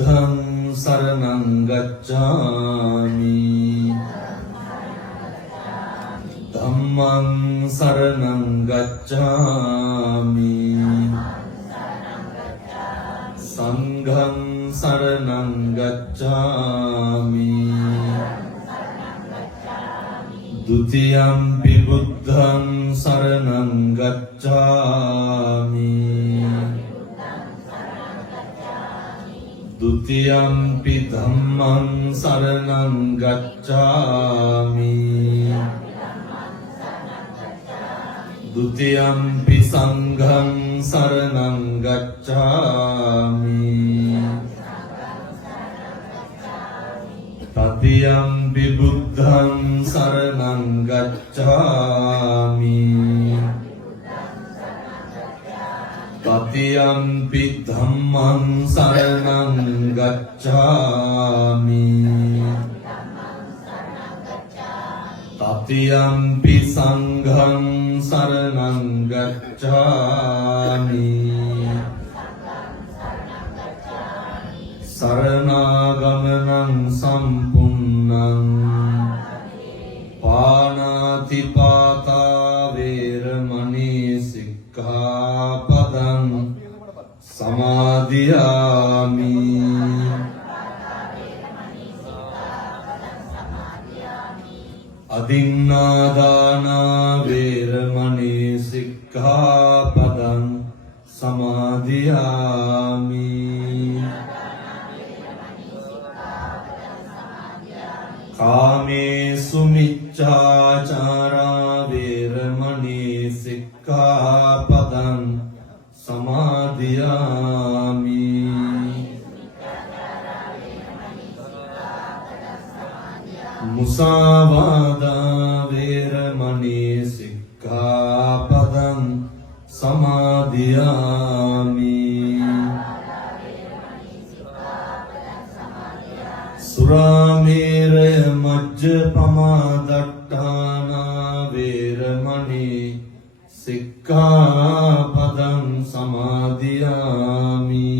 බුද්ධං සරණං ගච්ඡාමි ධම්මං සරණං ගච්ඡාමි සංඝං සරණං ගච්ඡාමි ဒုတိယံ පි බුද්ධං සරණං ගච්ඡාමි ဒုတိယံ පි ධම්මං සරණං ගච්ඡාමි ဒုတိယံ පි සංඝං සරණං ගච්ඡාමි တတိယံ පි බුද්ධං සරණං ගච්ඡාමි တတိယံ පි ධම්මං සරණං ගච්ඡාමි တတိယံ පි සංඝං සරණං ගච්ඡාමි สรณากมนังสัมปุณณังปานาติปาตาเวรมณีสิกขาปดังสมาธิยามิอดินนาดานาเวรมณีสิกขาปดังสมาธิยามิ කාමේසු මිච්ඡාචාරා වේරමණී සික්ඛාපදං සමාදියාමි මුසාවාදා වේරමණී සික්ඛාපදං සමාදියාමි සුරාමේරය මජ්ජපමා දට්ඨානා වේරමණී සික්ඛාපදං සමාදියාමි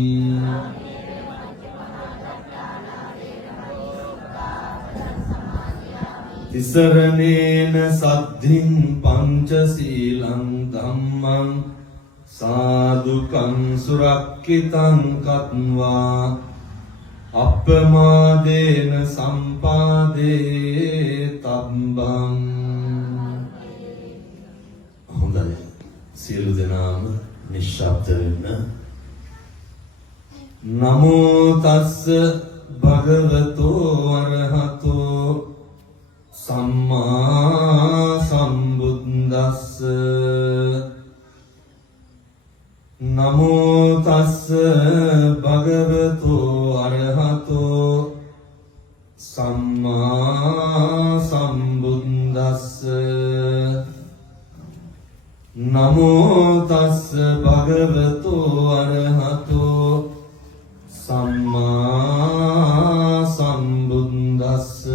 තිසරණේන සද්ධින් පංචශීලං ධම්මං සාදුකං සුරක්ඛිතං කତ୍වා අප්පමාදේන සම්පාදේ තබ්බං හොඳයි සියලු දෙනාම නිශ්ශබ්ද වෙන්න නමෝ තස්ස භගවතෝ අරහතෝ සම්මා සම්බුද්දස්ස නමෝ තස්ස භගවතෝ අරහතෝ සම්මා සම්බුද්දස්ස නමෝ තස්ස භගවතෝ අරහතෝ සම්මා සම්බුද්දස්ස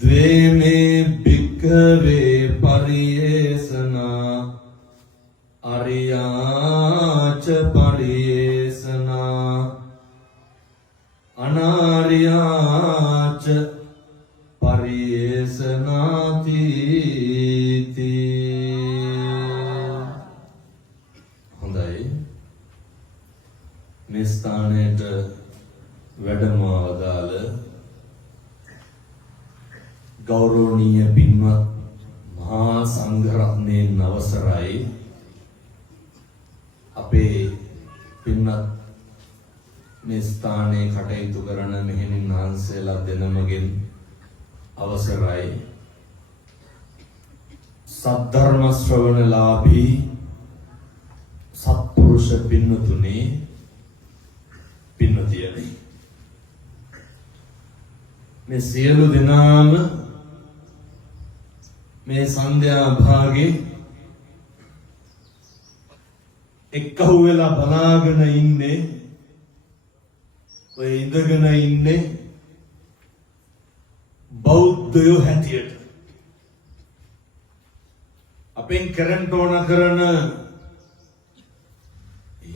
ද්වේමේ භික්ඛවේ පරියේසනා අරියාච පරියේසනා අනාරියාච පරියේසනාති හොඳයි මේ ස්ථානයට වැඩම වදාළ ගෞරවනීය පින්වත් මහා සංඝරත්නයන් අවසරයි අපේ පින්වත් මේ ස්ථානයේ කටයුතු කරන මෙහෙණින් වහන්සේලා දෙනමගෙන් අවසරයි සද්ධර්ම ශ්‍රවණලාභී සත්පුරුෂ පින්වතුනි පින්වතියනි මේ සියලු දෙනාම මේ සන්ධ්‍යා භාගේ එක්කහුව වෙලා බලාගෙන ඉන්නේ ඔය ඉඳගෙන ඉන්නේ බෞද්ධයෝ හැටියට අපෙන් කරන්න ඕන කරන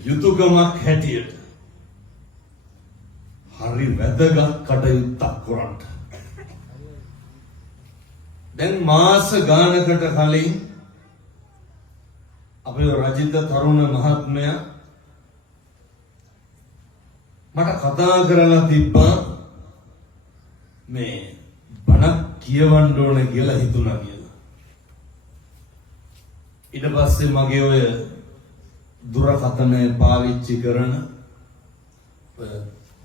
යුතුයකමක් හැටියට හරි වැදගත් කටයුත්තක් කරන්න. දැන් මාස ගානකට කලින් අපේ රජිත තරුණ මහත්මයා මට කතා කරලා තිබ්බා මේ බණක් කියවන්න ඕන කියලා හිතුණා කියලා. ඊට පස්සේ මගේ ඔය දුරකථනය පාවිච්චි කරන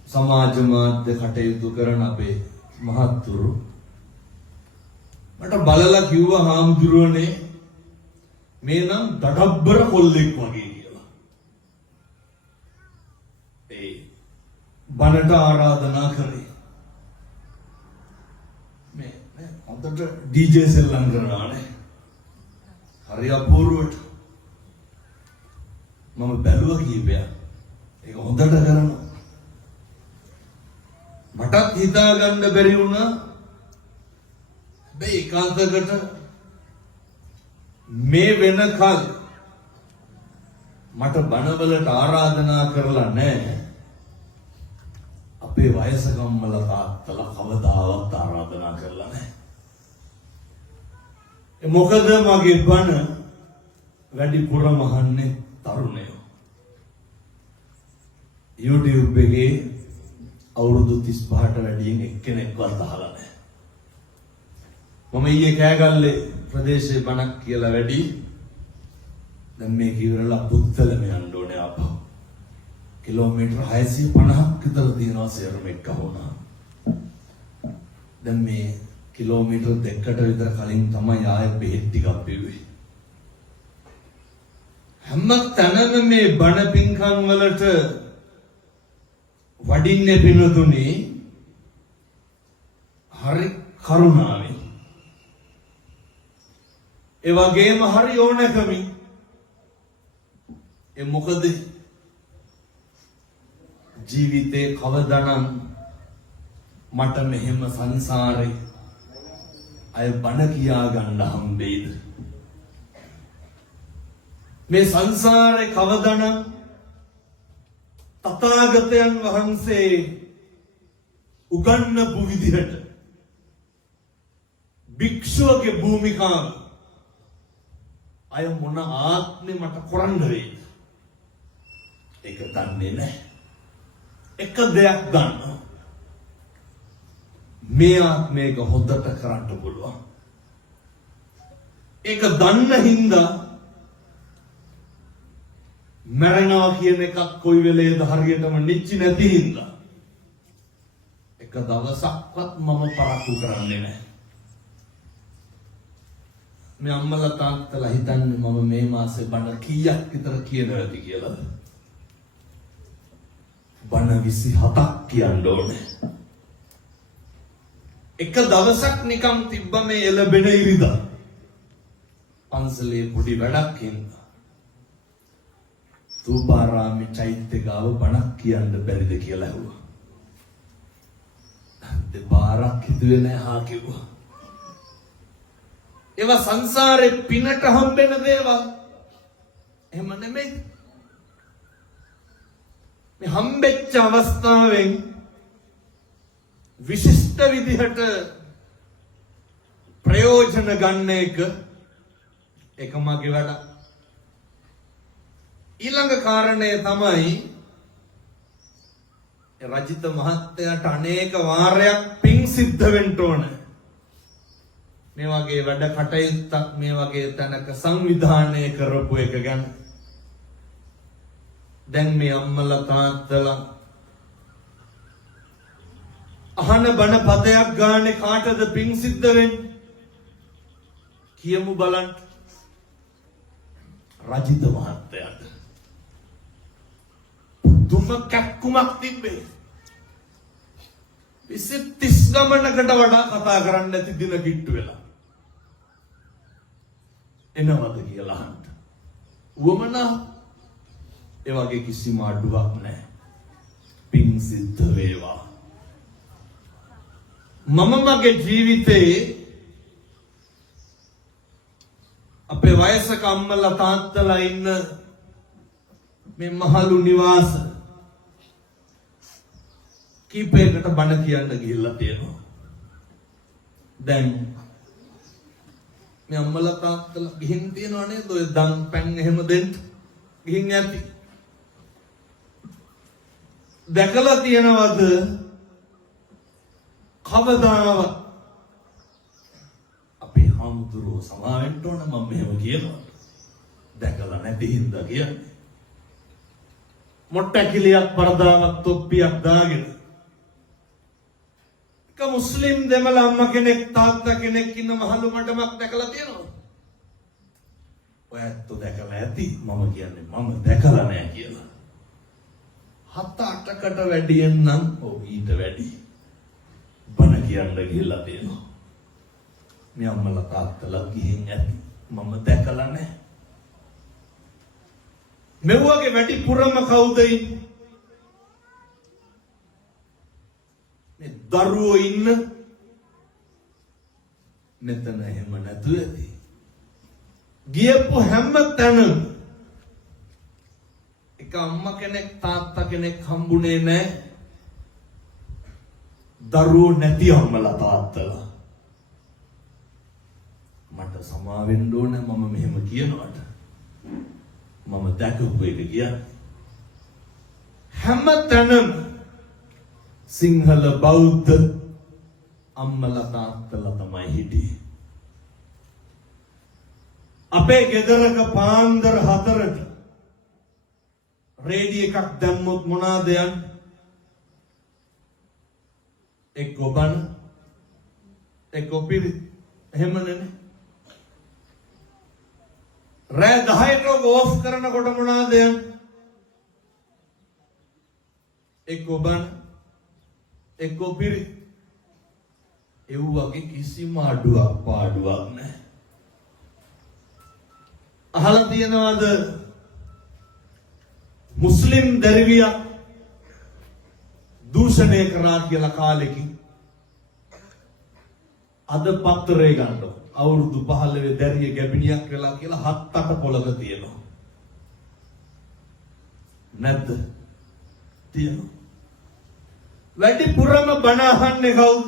සමාජ මාධ්‍ය කටයුතු කරන අපේ මහත්තුරු මට බලලා කිව්වා හාමුදුරුවනේ මේ නම් දඩබ්බර කොල්ලෙක් වගේ කියලා. ඒ බණට ආරාධනා කරේ. මේ හොඳට ඩීජේ සෙල්ලම් කරනවානේ. හරි අපූර්වට. මම බැලුවා කීපයක්. ඒක හොඳට කරනවා. මටත් හිතා ගන්න බැරි වුණා. හැබැයි ඒකාන්තකට මේ වෙනකල් මට බණවලට ආරාධනා කරලා නැහැ. අපේ වයසකම්මල තාත්තලා කවදාවත් ආරාධනා කරලා නැහැ. මොකද මගේ බණ වැඩිපුරම අහන්නේ තරුණයෝ. YouTube එකේ අවුරුදු 35ට වැඩියෙන් එක්කෙනෙක්වත් අහලා නැහැ. මම ඊයේ කෑගල්ලේ ප්‍රදේශයේ බණක් කියලා වැඩි. දැන් මේ කිවරලා පුත්තලම යන්න ඕනේ ආපහු. කිලෝමීටර් 650ක් විතර තියෙනවා සේරම එක්ක වුණා. දැන් මේ කිලෝමීටර් 2කට විතර කලින් තමයි ආයෙ බෙහෙත් ටිකක් බිව්වේ. හැම තැනම මේ බණ පින්කම් වලට වඩින්නේ පිනතුනේ හරි කරුණාවෙන්. ඒ වගේම හරි ඕනකමින්. ඒ මොකද ජීවිතේ කවදානම් මට මෙහෙම සංසාරේ අය බණ කියා ගන්න හම්බෙයිද? මේ සංසාරේ කවදානම් තථාගතයන් වහන්සේ උගන්වපු විදිහට භික්ෂුවගේ භූමිකාව අය මොන ආත්මෙ මට කරන්න වෙයිද? ඒක දන්නේ නැහැ. එක දෙයක් දන්නවා. මේ ආත්මයක හොඳට කරන්න පුළුවන්. ඒක දන්න හින්දා මරණවා කියන එකක් කොයි වෙලේද හරියටම නිච්චි නැති හින්දා එක දවසක්වත් මම පරක්කු කරන්නේ නැහැ. මේ අම්මලා තාත්තලා හිතන්නේ මම මේ මාසේ බණ කීයක් විතර කියනවාද කියලා. බණ 27ක් කියන්න ඕනේ. එක දවසක් නිකම් තිබ්බ මේ එළබෙන ඉරිදා. පන්සලේ පොඩි වැඩක් හින්දා තුපාරාමේ චෛත්‍ය ගාව බණක් කියන්න බැරිද කියලා ඇහුවා. දෙපාරක් හිතුවේ නැහැ හා කිව්වා. ඒවා සංසාරේ පිනට හම්බෙන දේවල්. එහෙම නෙමෙයි. මේ හම්බෙච්ච අවස්ථාවෙන් විශිෂ්ට විදිහට ප්‍රයෝජන ගන්න එක මගේ වැඩ. ඊළඟ කාරණය තමයි රජිත මහත්තයාට අනේක වාරයක් පිං සිද්ධ වෙන්න ඕන. මේ වගේ වැඩ කටයුත්තක් මේ වගේ තැනක සංවිධානය කරපු එක ගැන. දැන් මේ අම්මලා තාත්තලා අහන බණ පදයක් ගානේ කාටද පිං සිද්ධ වෙන්නේ? කියමු බලන්න. රජිත මහත්තයාට දුම කැක්කුමක් තිබ්බේ. 30 ගමනකට වඩා කතා කරන්න නැති දින කිට්ටු වෙලා. එනවද කියලා අහන්න. උවමනා ඒ වගේ කිසිම අඩුවක් නැහැ. පිං සිද්ධ වේවා. මම මගේ ජීවිතේ අපේ වයසක අම්මලා තාත්තලා ඉන්න මේ මහලු නිවාස කීපයකට බණ කියන්න ගිහිල්ලා තියෙනවා. දැන් මේ අම්මලා තාත්තලා ගිහින් තියනවා නේද? ඔය දන් පැන් එහෙම දෙන්න ගිහින් යති. දැකලා තියනවද කවදාවත් අපේ හාමුදුරුවෝ සමාවෙන්න ඕන මම මෙහෙම කියනවා. දැකලා නැති හින්දා කියන්නේ. මොට්ටකිලියක් පරදාවක් තොප්පියක් දාගෙන එක මුස්ලිම් දෙමළ අම්මා කෙනෙක් තාත්තා කෙනෙක් ඉන්න මහලු මඩමක් දැකලා තියෙනවා. ඔයත් දැකලා ඇති. මම කියන්නේ මම දැකලා නැහැ කියලා. 7-8කට වැඩියෙන් නම් ඊට වැඩි බණ කියන්න ගිහිල්ලා තියෙනවා. මේ අම්මලා තාත්තලා ගිහින් ඇති. මම දැකලා නැහැ. මෙව්වගේ වැඩිපුරම කවුද ඉන්නේ? මේ දරුවෝ ඉන්න මෙතන එහෙම නැතුව ඇති. ගියපු හැම තැනම එක අම්මා කෙනෙක් තාත්තා කෙනෙක් හම්බුනේ නැහැ. දරුවෝ නැති අම්මලා තාත්තලා. මට සමා වෙන්න ඕන මම මෙහෙම කියනවාට. මම දැකපු එක කියන්නේ. හැම තැනම සිංහල බෞද්ධ අම්මලා තාත්තලා තමයි හිටියේ. අපේ ගෙදරක පාන්දර 4ට රේඩියෝ එකක් දැම්මොත් මොනවාද යන්නේ? එක්ක බණ එක්ක පිරි එහෙමනේ. රෑ 10ට ඕෆ් කරනකොට මොනවාද යන්නේ? එක්ක බණ එක්ක පිරි. ඒ වගේ කිසිම අඩුවක් පාඩුවක් නැහැ. අහලා තියනවාද මුස්ලිම් දරුවියා දූෂණය කරා කියලා කාලෙකින් අද පත්තරේ ගන්න අවුරුදු 15 දැරිය ගැබිනියක් වෙලා කියලා 7-8 පොළක තියෙනවා. නැද්ද? තියෙනවා. වැඩිපුරම බණ අහන්නේ කවුද?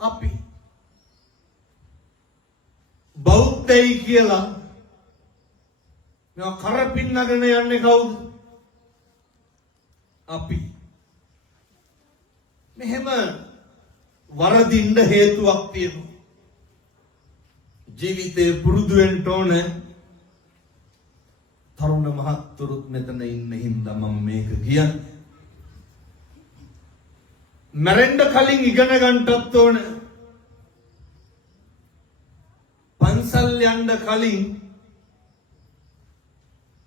අපි. බෞද්ධයි කියලා මේවා කරපින්නගෙන යන්නේ කවුද? අපි. මෙහෙම වරදින්න හේතුවක් තියෙනවා. ජීවිතේ පුරුදු වෙන්න ඕනේ. තරුණ මහත්තුරුත් මෙතන ඉන්න හින්දා මම මේක කියන්නේ. මැරෙන්න කලින් ඉගෙන ගන්නටත් ඕනේ. පන්සල් යන්න කලින්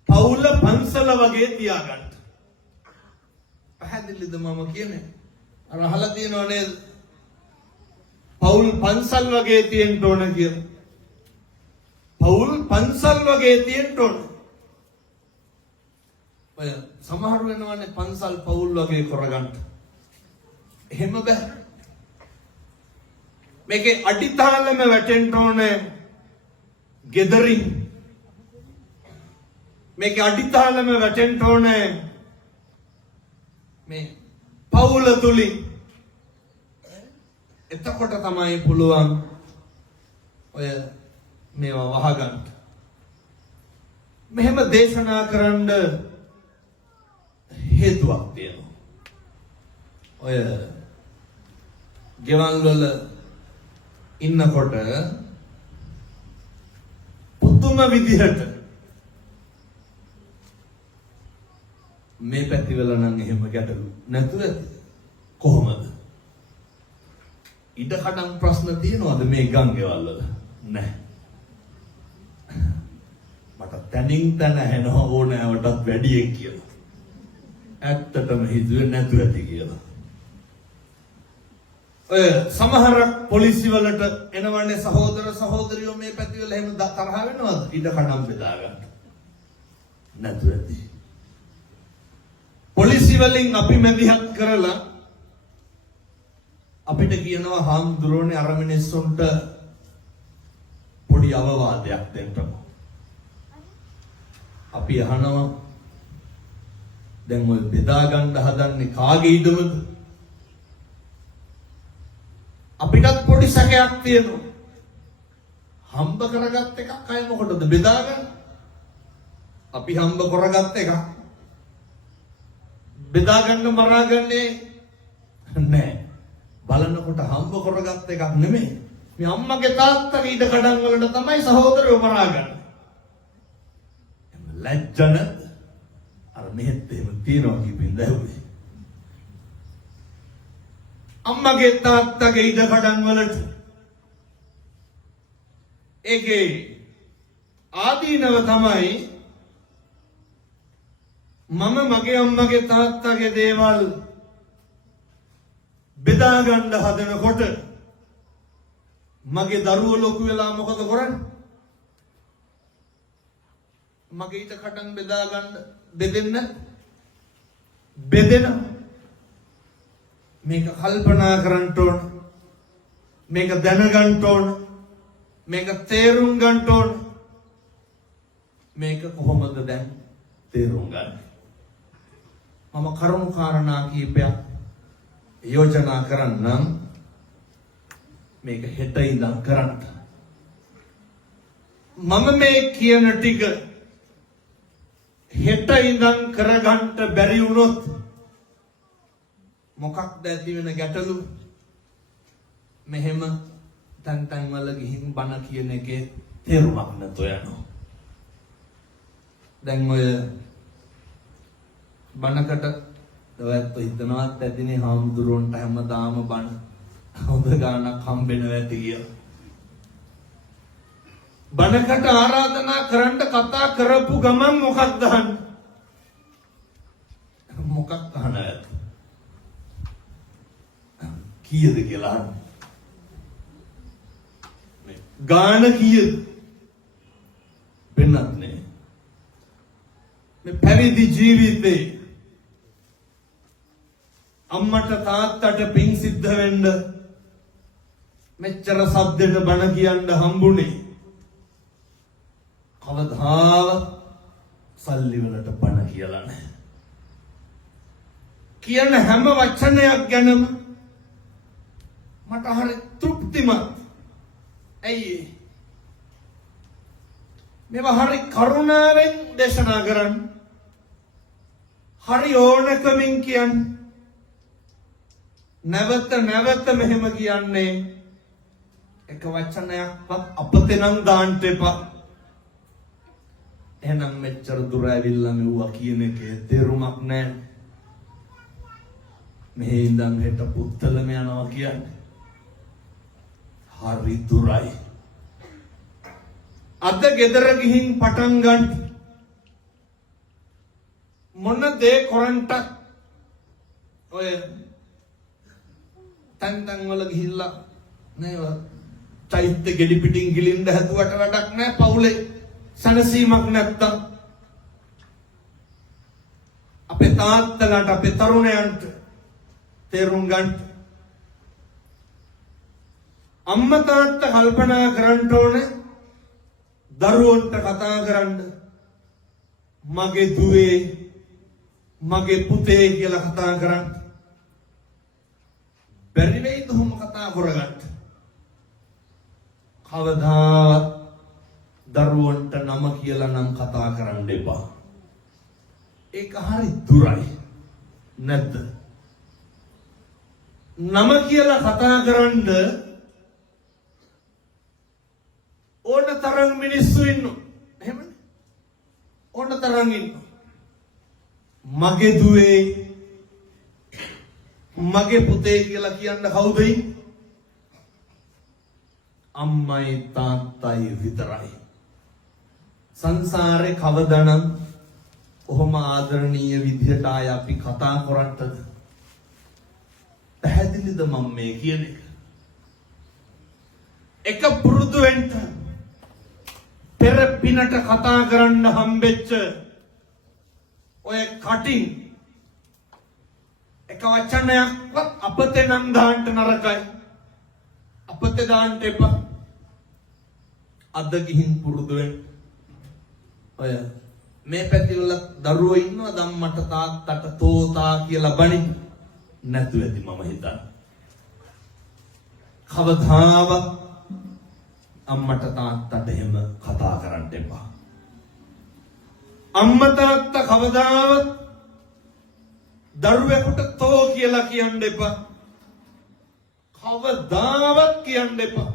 පවුල පන්සල වගේ තියාගන්න. පැහැදිලිද මම කියන්නේ? අර අහලා තියෙනව නේද? පවුල් පන්සල් වගේ තියෙන්න ඕන කියලා. පවුල් පන්සල් වගේ තියෙන්න ඕන. ඔය සමහර වෙනවනේ පන්සල් පවුල් වගේ කරගන්න. එහෙම බෑ. මේකේ අඩිතාලම වැටෙන්න ඕනේ ගෙදරින්. මේකේ අඩිතාලම වැටෙන්න ඕනේ මේ පවුල තුලින්. එතකොට තමයි පුළුවන් ඔය මේවා වහගන්න. මෙහෙම දේශනා කරන්න හේතුවක් තියෙනවා. ඔය ගෙවල් වල ඉන්නකොට පුදුම විදිහට මේ පැතිවල නම් එහෙම ගැටලු නැතුව කොහොමද? ඉඩකඩම් ප්‍රශ්න තියෙනවද මේ ගංගෙවල් වල? නැහැ. මට තනින් තන හැන ඕනෑවටත් වැඩියෙන් කියලා. ඇත්තටම හිතුවේ නැතුව ඇති කියලා. ඔය සමහර පොලිසිය වලට එනවනේ සහෝදර සහෝදරියෝ මේ පැතිවල එහෙම තරහ වෙනවද? ඉඩකඩම් බෙදා ගන්න. නැතුව ඇති. පොලිසිය වලින් අපි මැදිහත් කරලා අපිට කියනවා හාමුදුරුවනේ අර මිනිස්සුන්ට පොඩි අවවාදයක් දෙන්නකො. අපි අහනවා දැන් ඔය බෙදා ගන්න හදන්නේ කාගේ ඉඩමද? අපිටත් පොඩි සැකයක් තියෙනවා. හම්බ කරගත් එකක් අය මොකටද බෙදා ගන්න? අපි හම්බ කරගත් එකක් බෙදා ගන්න මරා ගන්නේ නැහැ. බලනකොට හම්බ කරගත් එකක් නෙමෙයි. මේ අම්මගේ තාත්තගේ ඉඩ කඩන් වලට තමයි සහෝදරයෝ මරා ගන්න. ලැජ්ජන අර මෙහෙත් එහෙම තියනවා කිව්වෙන්ද ඇහුවේ. අම්මගේ තාත්තගේ ඉඩ කඩන් වලට ඒකේ ආදීනව තමයි මම මගේ අම්මගේ තාත්තගේ දේවල් බෙදා ගන්න හදනකොට මගේ දරුවෝ ලොකු වෙලා මොකද කරන්නේ? මගේ ඊට කඩන් බෙදා ගන්න බෙදෙන මේක කල්පනා කරන්න ඕන, මේක දැනගන්න ඕන, මේක තේරුම් ගන්න ඕන. මේක කොහොමද දැන් තේරුම් ගන්න? මම කරුණු කාරණා කීපයක් යෝජනා කරන්නම්. මේක හෙට ඉඳන් කරන්න. මම මේ කියන ටික හෙට ඉඳන් කරගන්න බැරි වුණොත් මොකක්ද ඇති වෙන ගැටලු? මෙහෙම තන් වල ගිහින් බණ කියන එකේ තේරුමක් නැතෝ යනවා. දැන් ඔය බණකට ඔයත් හිතනවත් ඇතිනේ හාමුදුරුවන්ට හැමදාම බණ හොඳ ගානක් හම්බෙනවා ඇති කියලා. බණකට ආරාධනා කරන්න කතා කරපු ගමන් මොකක්ද අහන්නේ? මොකක් අහන්නේ? කීයද කියලා අහන්නේ. ගාන කීයද? වෙනත් නේ. මේ පැවිදි ජීවිතේ අම්මට තාත්තට පිං සිද්ධ වෙන්න මෙච්චර සද්දෙට බණ කියන්න හම්බුනේ. කවදාවත් සල්ලි වලට බණ කියලා නැහැ. කියන හැම වචනයක් ගැනම මට හරි තෘප්තිමත්. ඇයි මේවා හරි කරුණාවෙන් දේශනා කරන්නේ, හරි ඕනකමින් කියන්නේ, නැවත මෙහෙම කියන්නේ. එක වචනයක්වත් අපතේ නම් දාන්න එපා. එහෙනම් මෙච්චර දුර ඇවිල්ලා මෙව්වා කියන එකේ තේරුමක් නැහැ. මෙහෙ ඉඳන් හෙට පුත්තලම යනවා කියන්නේ හරි දුරයි. අද ගෙදර ගිහින් පටන් ගන්න මොන දේ කරන්ට ඔය තන් වල ගිහිල්ලා නේද චෛත්‍ය ගෙඩි පිටින් ගිලින්න හැදුවට වැඩක් නැහැ. පවුලේ සනසීමක් නැත්තම් අපේ තාත්තලාට අපේ තරුණයන්ට තේරුම් ගන්න. අම්මා තාත්තා කල්පනා කරන්න ඕනේ දරුවන්ට කතා කරන්න. මගේ දුවේ මගේ පුතේ කියලා කතා කරන්න. බැරි වෙයිද ඔහොම කතා කරගන්න? කවදාවත් දරුවන්ට නම කියලා නම් කතා කරන්න එපා. ඒක හරි දුරයි නැද්ද? නම කියලා කතා කරන්න ඕන තරම් මිනිස්සු ඉන්නෝ. එහෙමනේ. ඕන තරම් ඉන්නෝ. මගේ දුවේ මගේ පුතේ කියලා කියන්න කවුද ඉන්නේ? අම්මයි තාත්තයි විතරයි. සංසාරේ කවදානම් කොහොම ආදරණීය විදිහට ආය අපි කතා කරන්නද? පැහැදිලිද මම මේ කියන එක? එක පුරුදු වෙන්න පෙර පිනට කතා කරන්න හම්බෙච්ච ඔය කටින් එක වචනයක්වත් අපතේ නම් දාන්න නරකයි. අපතේ දාන්න එපා. අද ගිහින් පුරුදු වෙන්න. ඔය මේ පැතිවල දරුවෝ ඉන්නවා ධම්මට තාත්තට තෝතා කියලා බණි නැතුව ඇති මම හිතන්නේ. කවදාවත් අම්මට තාත්තට එහෙම කතා කරන්න එපා. අම්මා තාත්තා කවදාවත් දරුවෙකුට තෝ කියලා කියන්න එපා. කවදාවත් කියන්න එපා.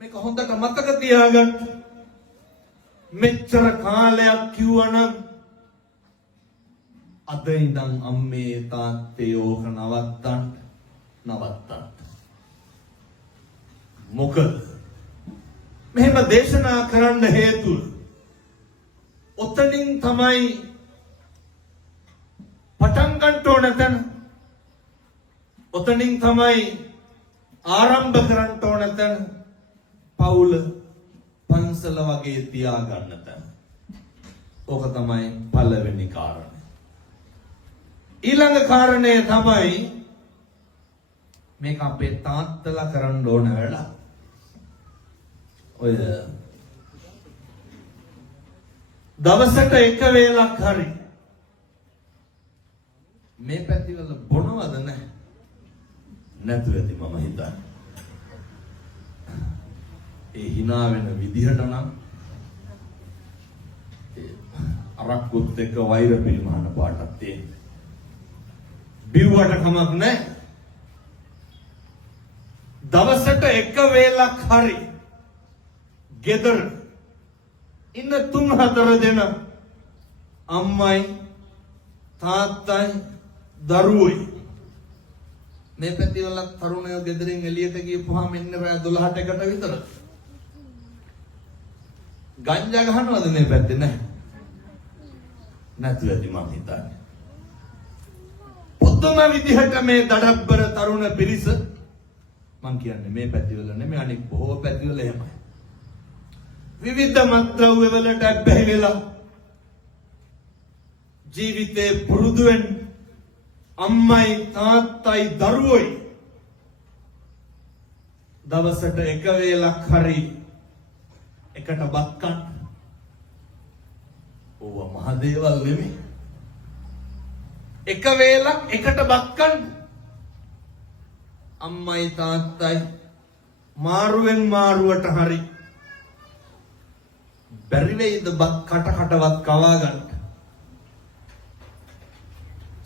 මේක හොඳට මතක තියාගන්න. මෙච්චර කාලයක් කිව්වනම් අද ඉඳන් අම්මේ තාත්තේ ඕක නවත්තන්න. මොකද මෙහෙම දේශනා කරන්න හේතුව ඔතනින් තමයි පටන් ගන්න ඕන තැන. ඔතනින් තමයි ආරම්භ කරන්න ඕන තැන. පවුල පන්සල වගේ තියාගන්න තැන. ඕක තමයි පළවෙනි කාරණය. ඊළඟ කාරණය තමයි මේක අපේ තාත්තලා කරන්න ඕන වැඩ. ඔය දවසට එක වේලක් හරි මේ පැතිවල බොනවද නැහැ? නැතුව ඇති මම හිතන්නේ. ඒ hina වෙන විදිහට නම් අරක්කුත් එක්ක වෛර පිළිමහන පාටක් තියෙන. බිව්වට කමක් නැහැ. දවසට එක වේලක් හරි ගෙදර ඉන්න 3-4 දෙනා අම්මයි තාත්තයි දරුවෝයි මේ පැතිවල තරුණයෝ ගෙදරින් එළියට ගියපුවාම එන්න රෑ 12ට එකට විතර ගංජා ගහනවද මේ පැත්තේ? නැහැ. නැතුව ඇති මම හිතන්නේ. පුදුම විදිහට මේ දඩබ්බර තරුණ පිරිස මං කියන්නේ මේ පැතිවල නෙමෙයි අනිත් බොහෝ පැතිවල එහෙමයි. විවිධ මත්ද්‍රව්‍ය වලට බැහැ වෙලා ජීවිතේ පුරුදුෙන් අම්මයි තාත්තයි දරුවෝයි දවසට එක වේලක් හරි එකට බත් කන්න. ඕවා මහ දේවල් නෙමෙයි. එක වේලක් එකට බත් කන්න. අම්මයි තාත්තයි මාරුවෙන් මාරුවට හරි බැරි වෙයිද බත් කටවත් කවා ගන්න.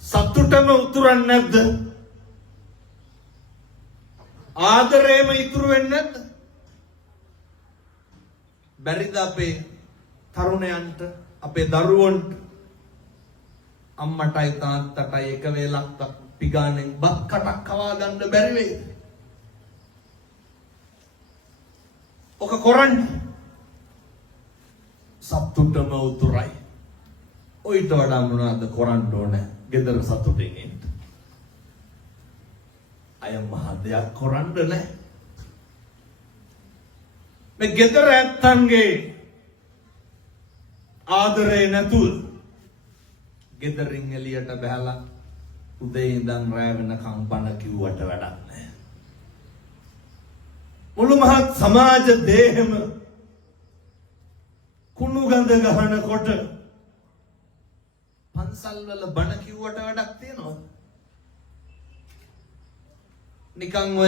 සතුටම උතුරන්නේ නැද්ද? ආදරේම ඉතුරු වෙන්නේ නැද්ද? බැරිද අපේ තරුණයන්ට අපේ දරුවන්ට අම්මටයි තාත්තටයි එක වේලක් පිගානෙන් බත් කටක් කවා ගන්න බැරි වෙයිද? ඔක කරන්නේ සතුටම උතුරයි. ඔයිට වඩා මොනවද කරන්න ඕනේ? ගෙදර සතුටින් ඉන්න. අය මහ දෙයක් කරන්න නැහැ. මේ ගෙදර ඇත්තන්ගේ ආදරේ නැතුව ගෙදරින් එළියට බහලා උදේ ඉඳන් රැ වෙනකම් බණ කිව්වට වැඩක් නැහැ. මුළු මහත් සමාජ දේහෙම කුණු ගඳ ගහනකොට පන්සල් වල බණ කිව්වට වැඩක් තියනවද? නිකන්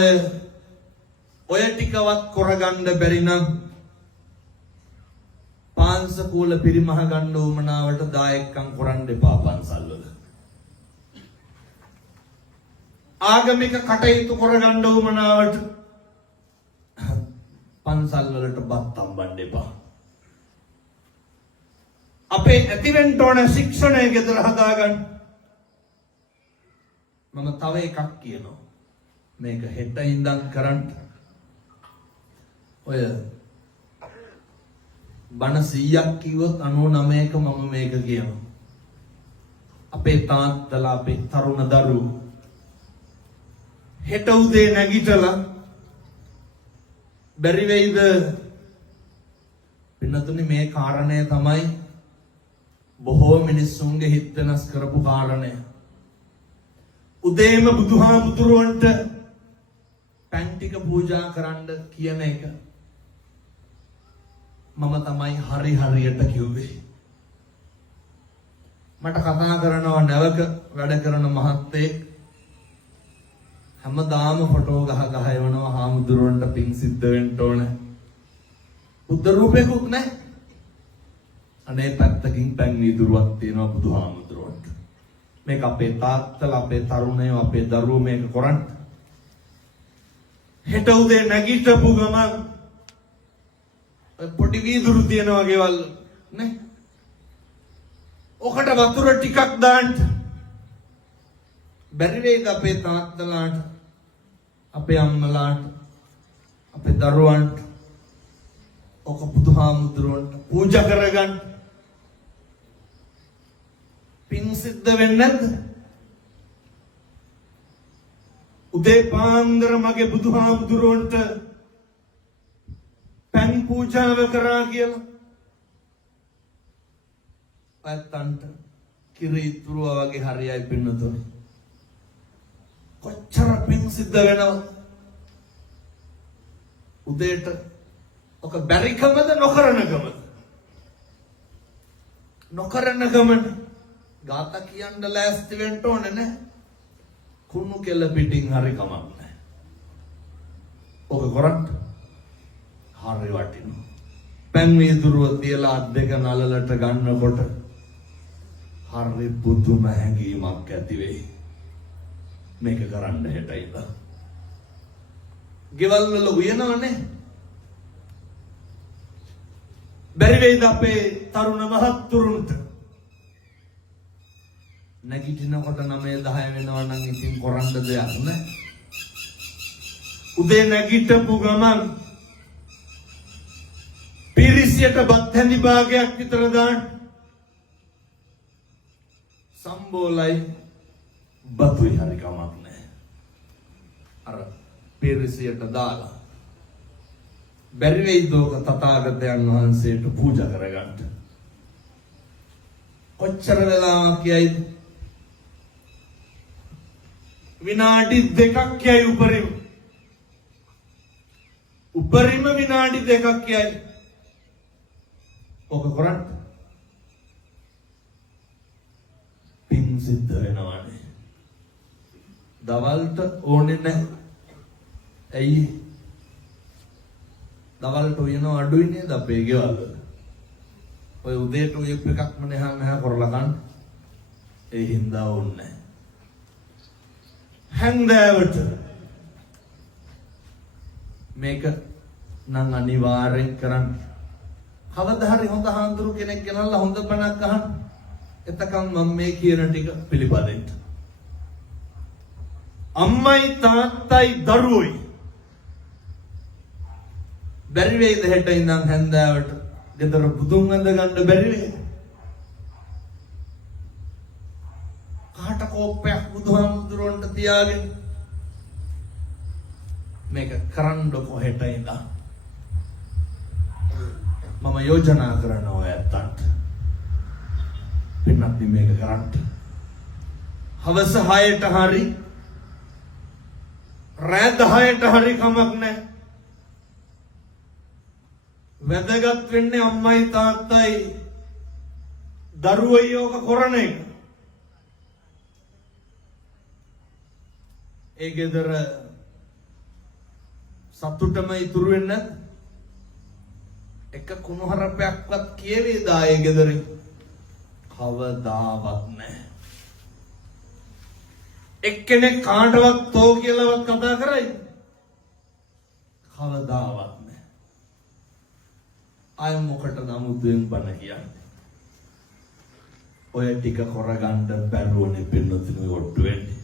ඔය ටිකවත් කරගන්න බැරි නම් පාංශකූල පිරිමහ ගන්න උමනාවට දායකම් කරන්න එපා පන්සල් වල. ආගමික කටයුතු කරගන්න උමනාවට පන්සල් වලට බත් තම්බන්න එපා. අපේ ඇතිවෙන්න ඕන ශික්ෂණය ගෙදර හදාගන්න. මම තව එකක් කියනවා. මේක හෙට ඉඳන් කරන්න. ඔය බණ 100ක් කිව්වොත් 99ක මම මේක කියනවා. අපේ තාත්තලා අපේ තරුණ දරුවෝ හෙට උදේ නැගිටලා බැරි වෙයිද? පින්නතුනි මේ කාරණය තමයි බොහෝ මිනිස්සුන්ගේ හිත වෙනස් කරපු කාරණය. උදේම බුදුහාමුදුරුවන්ට පැන් ටික පූජා කරන්න කියන එක මම තමයි හරි හරියට කිව්වේ. මට කතා කරනවා නැවක වැඩ කරන මහත්තයෙක් හැමදාම ෆොටෝ ගහ එවනවා හාමුදුරුවන්ට පිං සිද්ධ වෙන්න ඕන. බුද්ධ රූපයකුත් නැහැ. අනේ පැත්තකින් පැන් වීදුරුවක් තියෙනවා බුදුහාමුදුරුවන්ට. මේක අපේ තාත්තලා අපේ තරුණයෝ අපේ දරුවෝ මේක කරන්න. හෙට උදේ නැගිටපු ගමන් පොඩි වීදුරු තියෙනවා ගෙවල් නේ. ඔකට වතුර ටිකක් දාන්න. බැරි වේද අපේ තාත්තලාට අපේ අම්මලාට අපේ දරුවන්ට ඔක බුදුහාමුදුරුවන්ට පූජා කරගන්න. පින් සිද්ධ වෙන්නේ නැද්ද? උදේ පාන්දර මගේ බුදුහාමුදුරුවන්ට පන් පූජාව කරා කියලා පැත්තන්ට කිරි ඉතුරුවා වගේ හරියයි පින්නතොනේ. කොච්චර පින් සිද්ධ වෙනවද? උදේට ඔක බැරිකමද නොකරනකමද? නොකරනකමද? ගාත කියන්න ලෑස්ති වෙන්න ඕනේ නේ. කුණු කෙල පිටින් හරි කමක් නැහැ. ඔක කරත් හරි වටිනවා. පැන් වීදුරුව තියලා අත් දෙක නලලට ගන්නකොට හරි පුදුම හැඟීමක් ඇති වෙයි. මේක කරන්න හෙට ඉඳලා. ගෙවල් වල උයනවනේ. බැරි වෙයිද අපේ තරුණ මහත්තුරුන්ට? නැගිටිනකොට 9-10 වෙනවා නම් ඉතින් කරන්න දෙයක් නැහැ. උදේ නැගිටපු ගමන් පිරිසියට බත් හැඳි භාගයක් විතර දාන්න. සම්බෝලයි බතුයි හරි කමක් නැහැ. අර පිරිසියට දාලා බැරි වෙයිද ඔක තථාගතයන් වහන්සේට පූජා කරගන්න? කොච්චර වෙලාවක් යයිද? විනාඩි 2ක් යයි උපරිම. උපරිම විනාඩි 2ක් යයි. ඔක කරත් පින් සිද්ධ වෙනවානේ. දවල්ට ඕනේ නැහැ. ඇයි? දවල්ට උයන අඩුයි නේද අපේ ගෙවල් වල. ඔය උදේට උයප් එකක්ම නැහැ කරලා ගන්න. ඒ හින්දා ඕනේ නැහැ. හැන්දෑවට මේක නම් අනිවාර්යෙන් කරන්න. කවදා හරි හොඳ හාමුදුරු කෙනෙක් ගෙනල්ලා හොඳ බණක් අහන්න. එතකන් මම මේ කියන ටික පිළිපදින්න. අම්මයි තාත්තයි දරුවෝයි බැරි වේද හෙට ඉඳන් හැන්දෑවට ගෙදර බුදුන් වඳ ගන්න බැරි වේද? කාට කෝපයක් බුදුහාමුදුරන්ට තියාගෙන මේක කරන්න කොහෙට ඉඳන් මම යෝජනා කරනවා ඇත්තට පින්නත් මේක කරන්න. හවස 6ට හරි රෑ 10ට හරි කමක් නැහැ. වැදගත් වෙන්නේ අම්මයි තාත්තයි දරුවෝ යෝග කරන එක. ඒ ගෙදර සතුටම ඉතුරු වෙන්නේ එක කුණුහරුපයක්වත් කියවේද ආයේ ගෙදරින්? කවදාවත් නැහැ. එක්කෙනෙක් කාටවත් තෝ කියලාවත් කතා කරයි? කවදාවත් නැහැ. අය මොකටද අමුද්දෙන් බන කියන්නේ? ඔය ටික කරගන්න බැරුවනේ පින්නතුනි ඔට්ටු වෙන්නේ.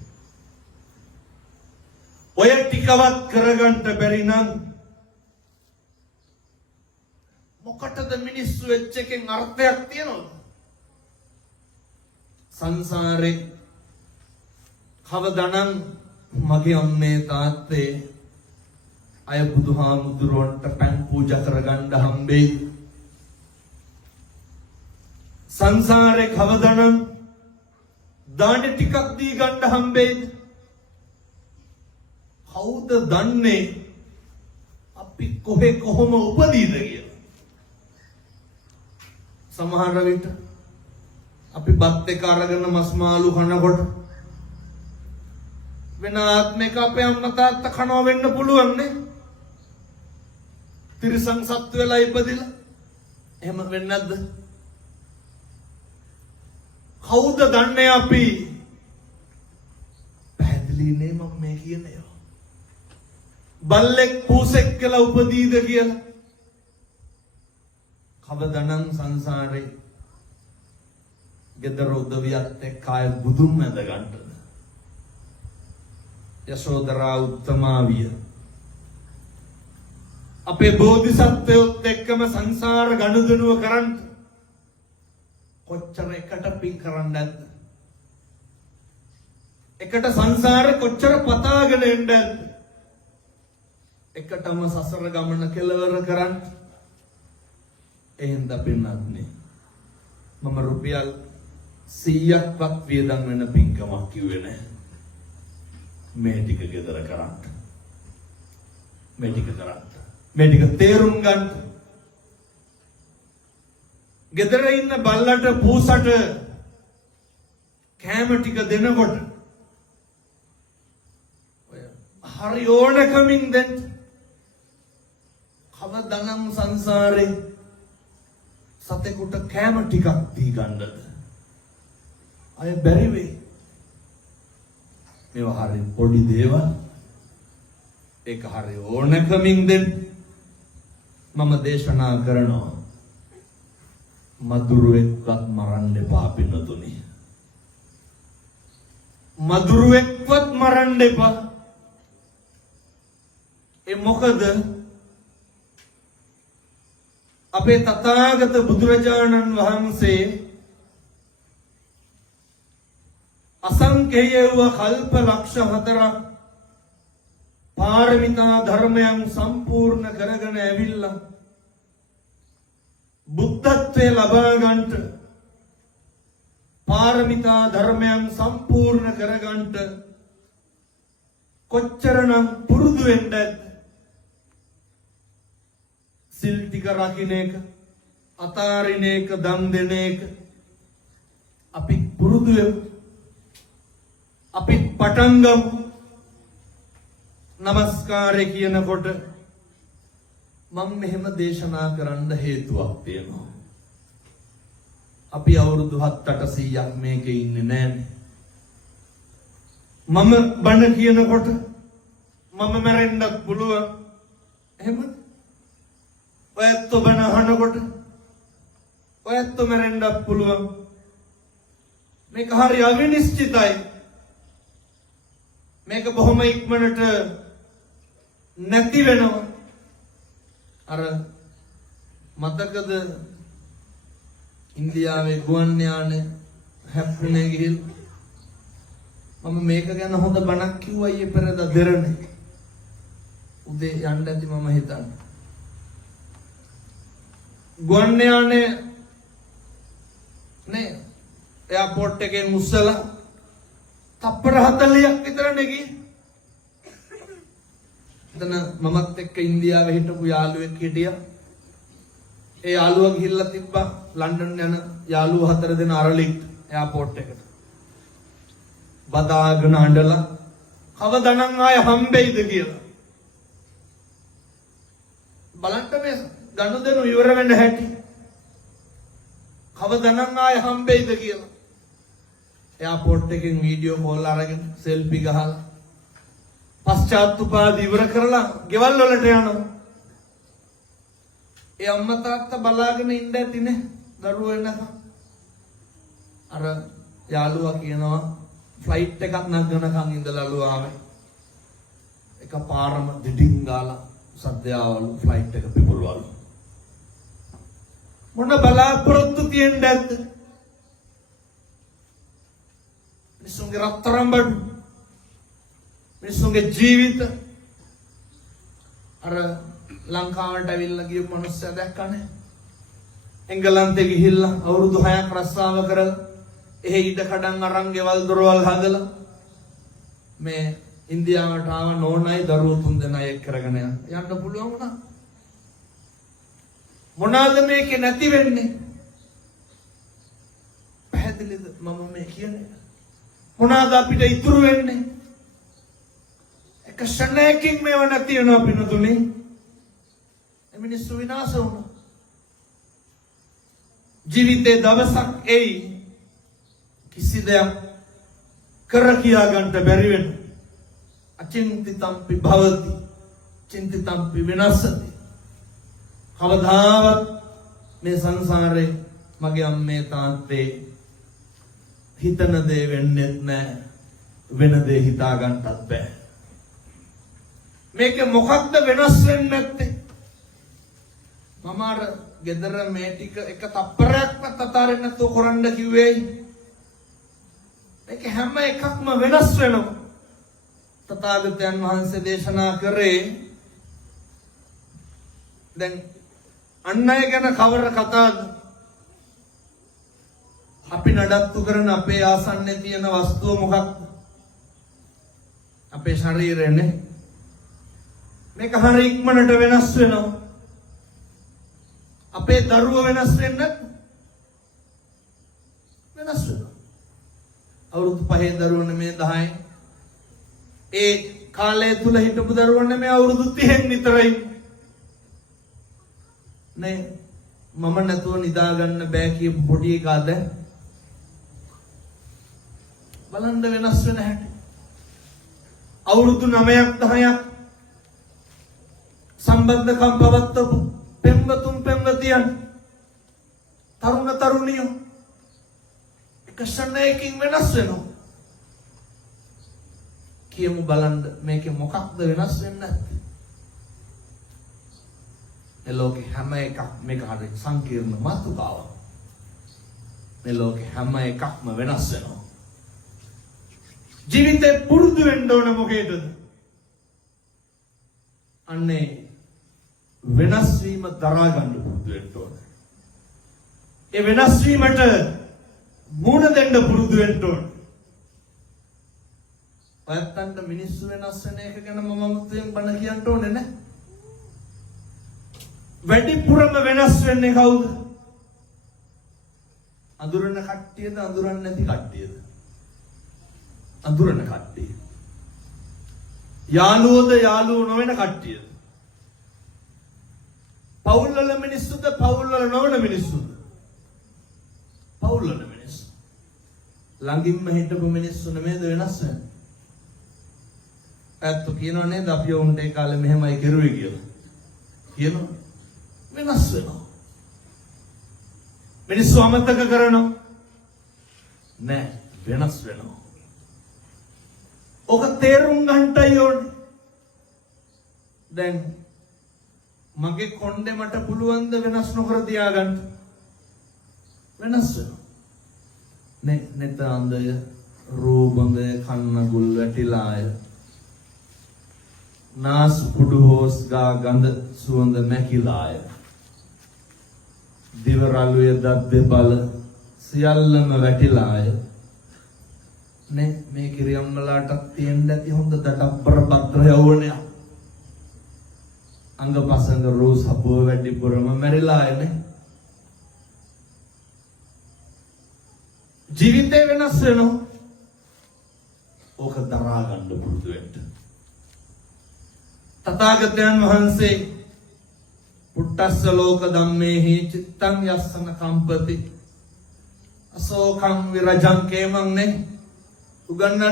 ඔය ටිකවත් කරගන්න බැරි නම් මොකටද මිනිස්සු වෙච්ච එකෙන් අර්ථයක් තියනවද? සංසාරේ කවදානම් මගේ අම්මේ තාත්තේ අය බුදුහාමුදුරුවන්ට පන් පූජා කරගන්න හම්බෙයි. සංසාරේ කවදානම් දාන ටිකක් දී ගන්න හම්බෙයිද? කවුද දන්නේ අපි කොහොම උපදීද කියලා? සමහර විට අපි බත් එක අරගෙන මස් මාළු කනකොට වෙන ආත්මයක අපේ අම්මා තාත්තා කනවා වෙන්න පුළුවන් නේ. තිරිසන් සත්තු වෙලා ඉපදිලා. එහෙම වෙන්නේ නැද්ද? කවුද දන්නේ අපි? පැහැදිලි නේ මම මේ කියන්නේ. බල්ලෙක් පූසෙක් කියලා උපදීද කියලා. කවදනම් සංසාරේ ගෙදර උදවියත් එක්ක ආය බුදුන් මැද ගන්නද? යශෝදරා උත්තමාවිය අපේ බෝධිසත්වයොත් එක්කම සංසාර ගනුදෙනුව කරන්න කොච්චර එකට පින් කරන්නද? එකට සංසාරේ කොච්චර පතාගෙන එන්නද? එකටම සසර ගමන කෙලවර කරන්න. එහෙනම් පින්නත්නේ මම රුපියල් 100ක්වත් වියදම් වෙන පින්කමක් කිව්වේ නැහැ. මේ ටික ගෙදර කරන්න. මේ ටික කරන්න. මේ ටික තේරුම් ගන්න. ගෙදර ඉන්න බල්ලට පූසට කෑම ටික දෙනකොට හරි ඕනකමින් දෙන්න. කවදානම් සංසාරේ සතෙකුට කෑම ටිකක් දී ගන්නද? අය බැරි වෙයි. මේවා හරි පොඩි දේවල්. ඒක හරි ඕනකමින් දෙන්න. මම දේශනා කරනවා මදුරුවෙක්වත් මරන්න එපා පින්නතුනි. මදුරුවෙක්වත් මරන්න එපා. ඒ මොකද අපේ තථාගත බුදුරජාණන් වහන්සේ අසංකේය වූ කල්ප ලක්ෂ 4ක් පාරමිතා ධර්මයන් සම්පූර්ණ කරගෙන ඇවිල්ලා බුද්ධත්වයේ ලබා ගන්නට පාරමිතා ධර්මයන් සම්පූර්ණ කර ගන්නට කොච්චරනම් පුරුදු වෙන්නද? සිල් ටික රකින්න එක, අතාරින එක, දන් දෙන එක අපි පුරුදු වෙමු. අපි පටන් ගමු. නමස්කාරය කියනකොට මම මෙහෙම දේශනා කරන්න හේතුවක් තියෙනවා. අපි අවුරුදු 7-800ක් මේකේ ඉන්නේ නැහැ. මම බණ කියනකොට මම මැරෙන්නත් පුළුවන්. එහෙම ඔයත් බණ අහනකොට ඔයත් මැරෙන්නත් පුළුවන්. මේක හරි අවිනිශ්චිතයි. මේක බොහොම ඉක්මනට නැති වෙනවා. අර මතකද ඉන්දියාවේ ගුවන් යානේ හැප්පුණේ ගිහින් මම මේක ගැන හොඳ බණක් කිව්වා ඊයේ පෙරේද දෙරනේ. උදේ යන්න ඇති මම හිතන්නේ. ගුවන් යානේ නේ එයාපෝට් එකෙන් උස්සලා තප්පර 40ක් විතර නෙගී. එතන මමත් එක්ක ඉන්දියාවේ හිටපු යාළුවෙක් හිටියා. ඒ යාළුවා ගිහිල්ලා තිබ්බා ලන්ඩන් යන යාළුවෝ 4 දෙනා අරලිට් එයාපෝට් එකට. බදාගෙන අඬලා කවදානම් ආය හම්බෙයිද කියලා. බලන්න මේ ගනුදෙනු ඉවර වෙන්න හැටි. කවදානම් ආය හම්බෙයිද කියලා. එයාපෝට් එකෙන් වීඩියෝ කෝල් අරගෙන සෙල්ෆි ගහලා පශ්චාත්තුපාද ඉවර කරලා ගෙවල් වලට යනවා. ඒ අම්මා තාත්තා බලාගෙන ඉන්න ඇතිනේ දරුවෝ එන්නකම්. අර යාළුවා කියනවා ෆ්ලයිට් එකක් නැගනකම් ඉඳලාලු ආවේ. එකපාරම දිඩින් ගාලා සද්දයාවලු ෆ්ලයිට් එක පිපුරවලු. මොන බලාපොරොත්තු තියෙන්නද? මිනිස්සුන්ගේ රත්තරන් බඩු, මිනිස්සුන්ගේ ජීවිත. අර ලංකාවට ඇවිල්ලා ගිය මිනිස්සු දැක්කනේ. එංගලන්තේ ගිහිල්ලා අවුරුදු 6ක් රස්සාව කරලා එහෙ ඉඩ කඩන් අරන් ගෙවල් දොරවල් හදලා මේ ඉන්දියාවට ආව නෝනයි දරුවෝ 3 දෙනා එක් කරගෙන යන්න පුළුවන් වුණා. මොනවාද මේකේ නැති වෙන්නේ? පැහැදිලිද මම මේ කියන්නේ? මොනවාද අපිට ඉතුරු වෙන්නේ? එක ශරණයකින් මේව නැති වෙනවා පින්නතුනේ. මිනිස්සු විනාශ වුණා. ජීවිතේ දවසක් එයි කිසි දෙයක් කර කියා ගන්න බැරි වෙන. අචින්තිතම්පි භවති චින්තිතම්පි විනාශති. කවදාවත් මේ සංසාරේ මගේ අම්මේ තාත්තේ හිතන දේ වෙන්නේ නැහැ. වෙන දේ හිතා ගන්නත් බෑ. මේක මොකක්ද වෙනස් වෙන්නේ නැත්තේ? මම අර ගෙදර මේ ටික එක තප්පරයක්වත් අතාරින්න නැතුව කරන්න කිව්වේ. මේක හැම එකක්ම වෙනස් වෙනවා. තථාගතයන් වහන්සේ දේශනා කරේ දැන් අන් අය ගැන කවර කතාවද? අපි නඩත්තු කරන අපේ ආසන්නයේ තියෙන වස්තුව මොකක්ද? අපේ ශරීරයනේ. මේක හරිය ඉක්මනට වෙනස් වෙනවා. අපේ දරුව වෙනස් වෙන්නේ වෙනස් වෙනවා. අවුරුදු 5 දරුවෝ නෙමේ 10. ඒ කාලය තුල හිටපු දරුවෝ නෙමේ අවුරුදු 30න් විතරයි. නේ මම නැතුව නිදා ගන්න බෑ කියපු පොඩි එකාද බලන්න වෙනස් වෙන හැටි. අවුරුදු 9ක් 10ක් සම්බන්ධකම් පවත්වපු පෙම්වතුන් පෙම්වතියන් තරුණ තරුණියෝ එක ශරණයකින් වෙනස් වෙනවා. කියමු බලන්න මේකේ මොකක්ද වෙනස් වෙන්නේ නැත්තේ? මේ ලෝකේ හැම එකක් මේක හරිය සංකීර්ණ මාතෘකාවක්. මේ ලෝකේ හැම එකක්ම වෙනස් වෙනවා. ජීවිතේ පුරුදු වෙන්න ඕන මොකේද? අන්නේ වෙනස් වීම දරා ගන්න පුරුදු වෙන්න ඕන. ඒ වෙනස් වීමට මුණ දෙන්න පුරුදු වෙන්න ඕන. ඔයත්තන්ට මිනිස්සු වෙනස් වෙන එක ගැන මම මුතුයෙන් බණ කියන්න ඕනේ නැහැ. වැඩිපුරම වෙනස් වෙන්නේ කවුද? අඳුරන කට්ටියද අඳුරන්නේ නැති කට්ටියද? අඳුරන කට්ටිය. යාළුවෝද යාළුවෝ නොවන කට්ටියද? පවුල් වල මිනිස්සුද පවුල් වල නොවන මිනිස්සුද? පවුල් වල මිනිස්සු. ළඟින්ම හිටපු මිනිස්සු නෙමෙයිද වෙනස් වෙන්නේ? ඇත්ත කියනව නේද අපි උන්ට ඒ කාලේ මෙහෙමයි කරුවේ කියලා. කියනවා වෙනස් වෙනවා. මිනිස්සු අමතක කරනවා. නෑ වෙනස් වෙනවා. ඔක තේරුම් ගන්නටයි ඕනේ. දැන් මගේ කොණ්ඩේ මට පුළුවන් ද වෙනස් නොකර තියාගන්න? වෙනස් වෙනවා. නේ නෙත අන්දය රූපඳ කන්න ගුල් වැටිලාය නාස් පුඩු හොස් ගා ගඳ සුවඳ මැකිලාය දිව රළුවේ දත් දෙපළ සියල්ලම වැටිලාය. නේ මේ කිරියම්මලාටත් තියෙන්න ඇති හොඳ දඩබ්බර පත්‍ර යවණය. අංගපසංග රෝස් හපුව වැඩිපුරම මැරිලායනේ. ජීවිතේ වෙනස් වෙනවා. ඕක දරා ගන්න පුරුදු වෙන්න. තථාගතයන් වහන්සේ පුට්ටස්ස ලෝක ධම්මේහි චිත්තං යස්සන කම්පති අසෝකං විරජං කේමං උගන්නන්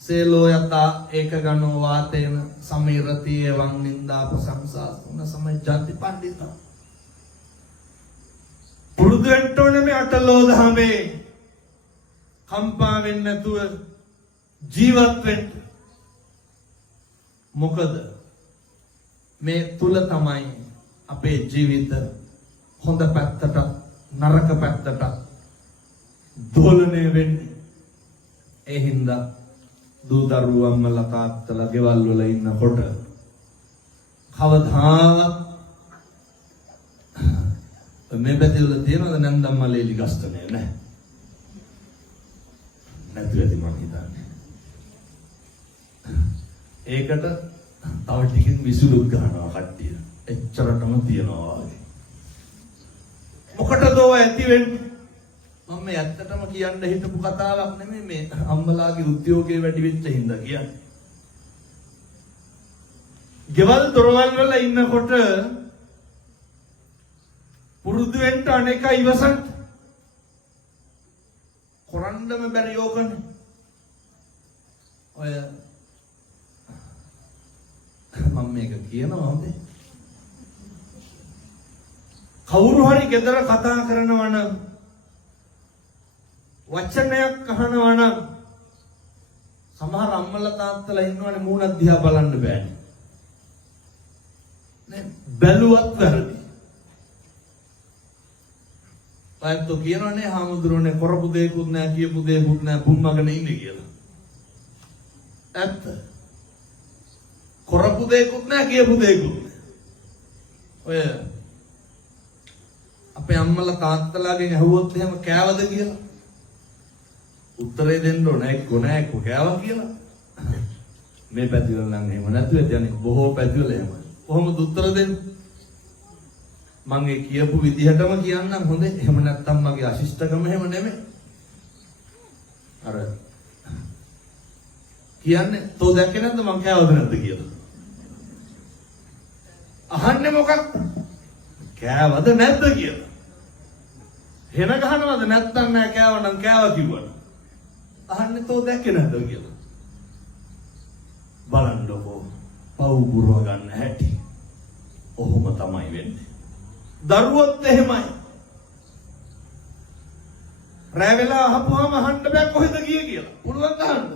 සේලෝ යතා ඒක ගණෝ වාතේන සමීරති එවං නින්දා ප්‍රශංසා උන සමජ්ජති පණ්ඩිතා. පුරුදු වෙන්න ඕනේ මේ අටලෝ දහමේ කම්පා වෙන්නේ නැතුව ජීවත් වෙන්න. මොකද මේ තුල තමයි අපේ ජීවිත හොඳ පැත්තට නරක පැත්තට දෝලණය වෙන්නේ. ඒ හින්දා දූ දරුවන්වල තාත්තලා ගෙවල් වල ඉන්නකොට කවදාවත් මේ පැත්තේ වල තියෙනවද නැන්දම් මලේලි ගස්තනේ නැහැ. නැතු ඇති මම හිතන්නේ. ඒකට තව ටිකකින් විසුලුත් ගන්නවා කට්ටිය. එච්චරටම තියනවා වගේ. මොකටද ඔය ඇති වෙන්නේ? මම මේ ඇත්තටම කියන්න හිතපු කතාවක් නෙමෙයි මේ අම්මලාගේ උද්‍යෝගයේ වැඩි වෙච්ච හින්දා කියන්නේ. ගෙවල් දොරවල් වල ඉන්නකොට පුරුදු වෙන්න අනේක ඉවසන් කරන්නම බැරි යෝකනේ. ඔය මම මේක කියනවා හොඳේ. කවුරු හරි ගෙදර කතා කරනවා නම් වචනයක් අහනවා නම් සමහර අම්මලා තාත්තලා ඉන්නවනේ මූණ දිහා බලන්න බෑනේ. නේ බැලුවත් වැරදි. අයත් කියනවනේ හාමුදුරනේ කරපු දෙයක්වත් නැහැ කියපු දෙයක්වත් නැහැ බුම්මගෙන ඉන්නේ කියලා. ඇත්ත. කරපු දෙයක්වත් නැහැ කියපු දෙයක්වත් නැහැ. ඔය අපේ අම්මලා තාත්තලාගෙන් අහුවොත් එහෙම කෑවද කියලා උත්තරේ දෙන්න ඕනේ එක්ක නෑ එක්ක කෑවා කියලා. මේ පැතිවල නම් එහෙම නැතුව යන්නේ බොහෝ පැතිවල එහෙමයි. කොහොමද උත්තර දෙන්නේ? මම ඒ කියපු විදිහටම කියන්නම් හොඳේ. එහෙම නැත්තම් මගේ අශිෂ්ටකම එහෙම නෙමෙයි. අර කියන්නේ තෝ දැක්කේ නැද්ද මං කෑවද නැද්ද කියලා. අහන්නේ මොකක්? කෑවද නැද්ද කියලා. හෙන ගහනවද නැත්තම් නෑ කෑවනම් කෑවා කිව්වද? අහන්නේ තෝ දැක්කේ නැද්ද කියලා. බලන්නකෝ පව් පුරව ගන්න හැටි. ඔහොම තමයි වෙන්නේ. දරුවොත් එහෙමයි. රැ වෙලා අහපුවාම අහන්න බෑ කොහෙද ගියේ කියලා. පුළුවන් අහන්න.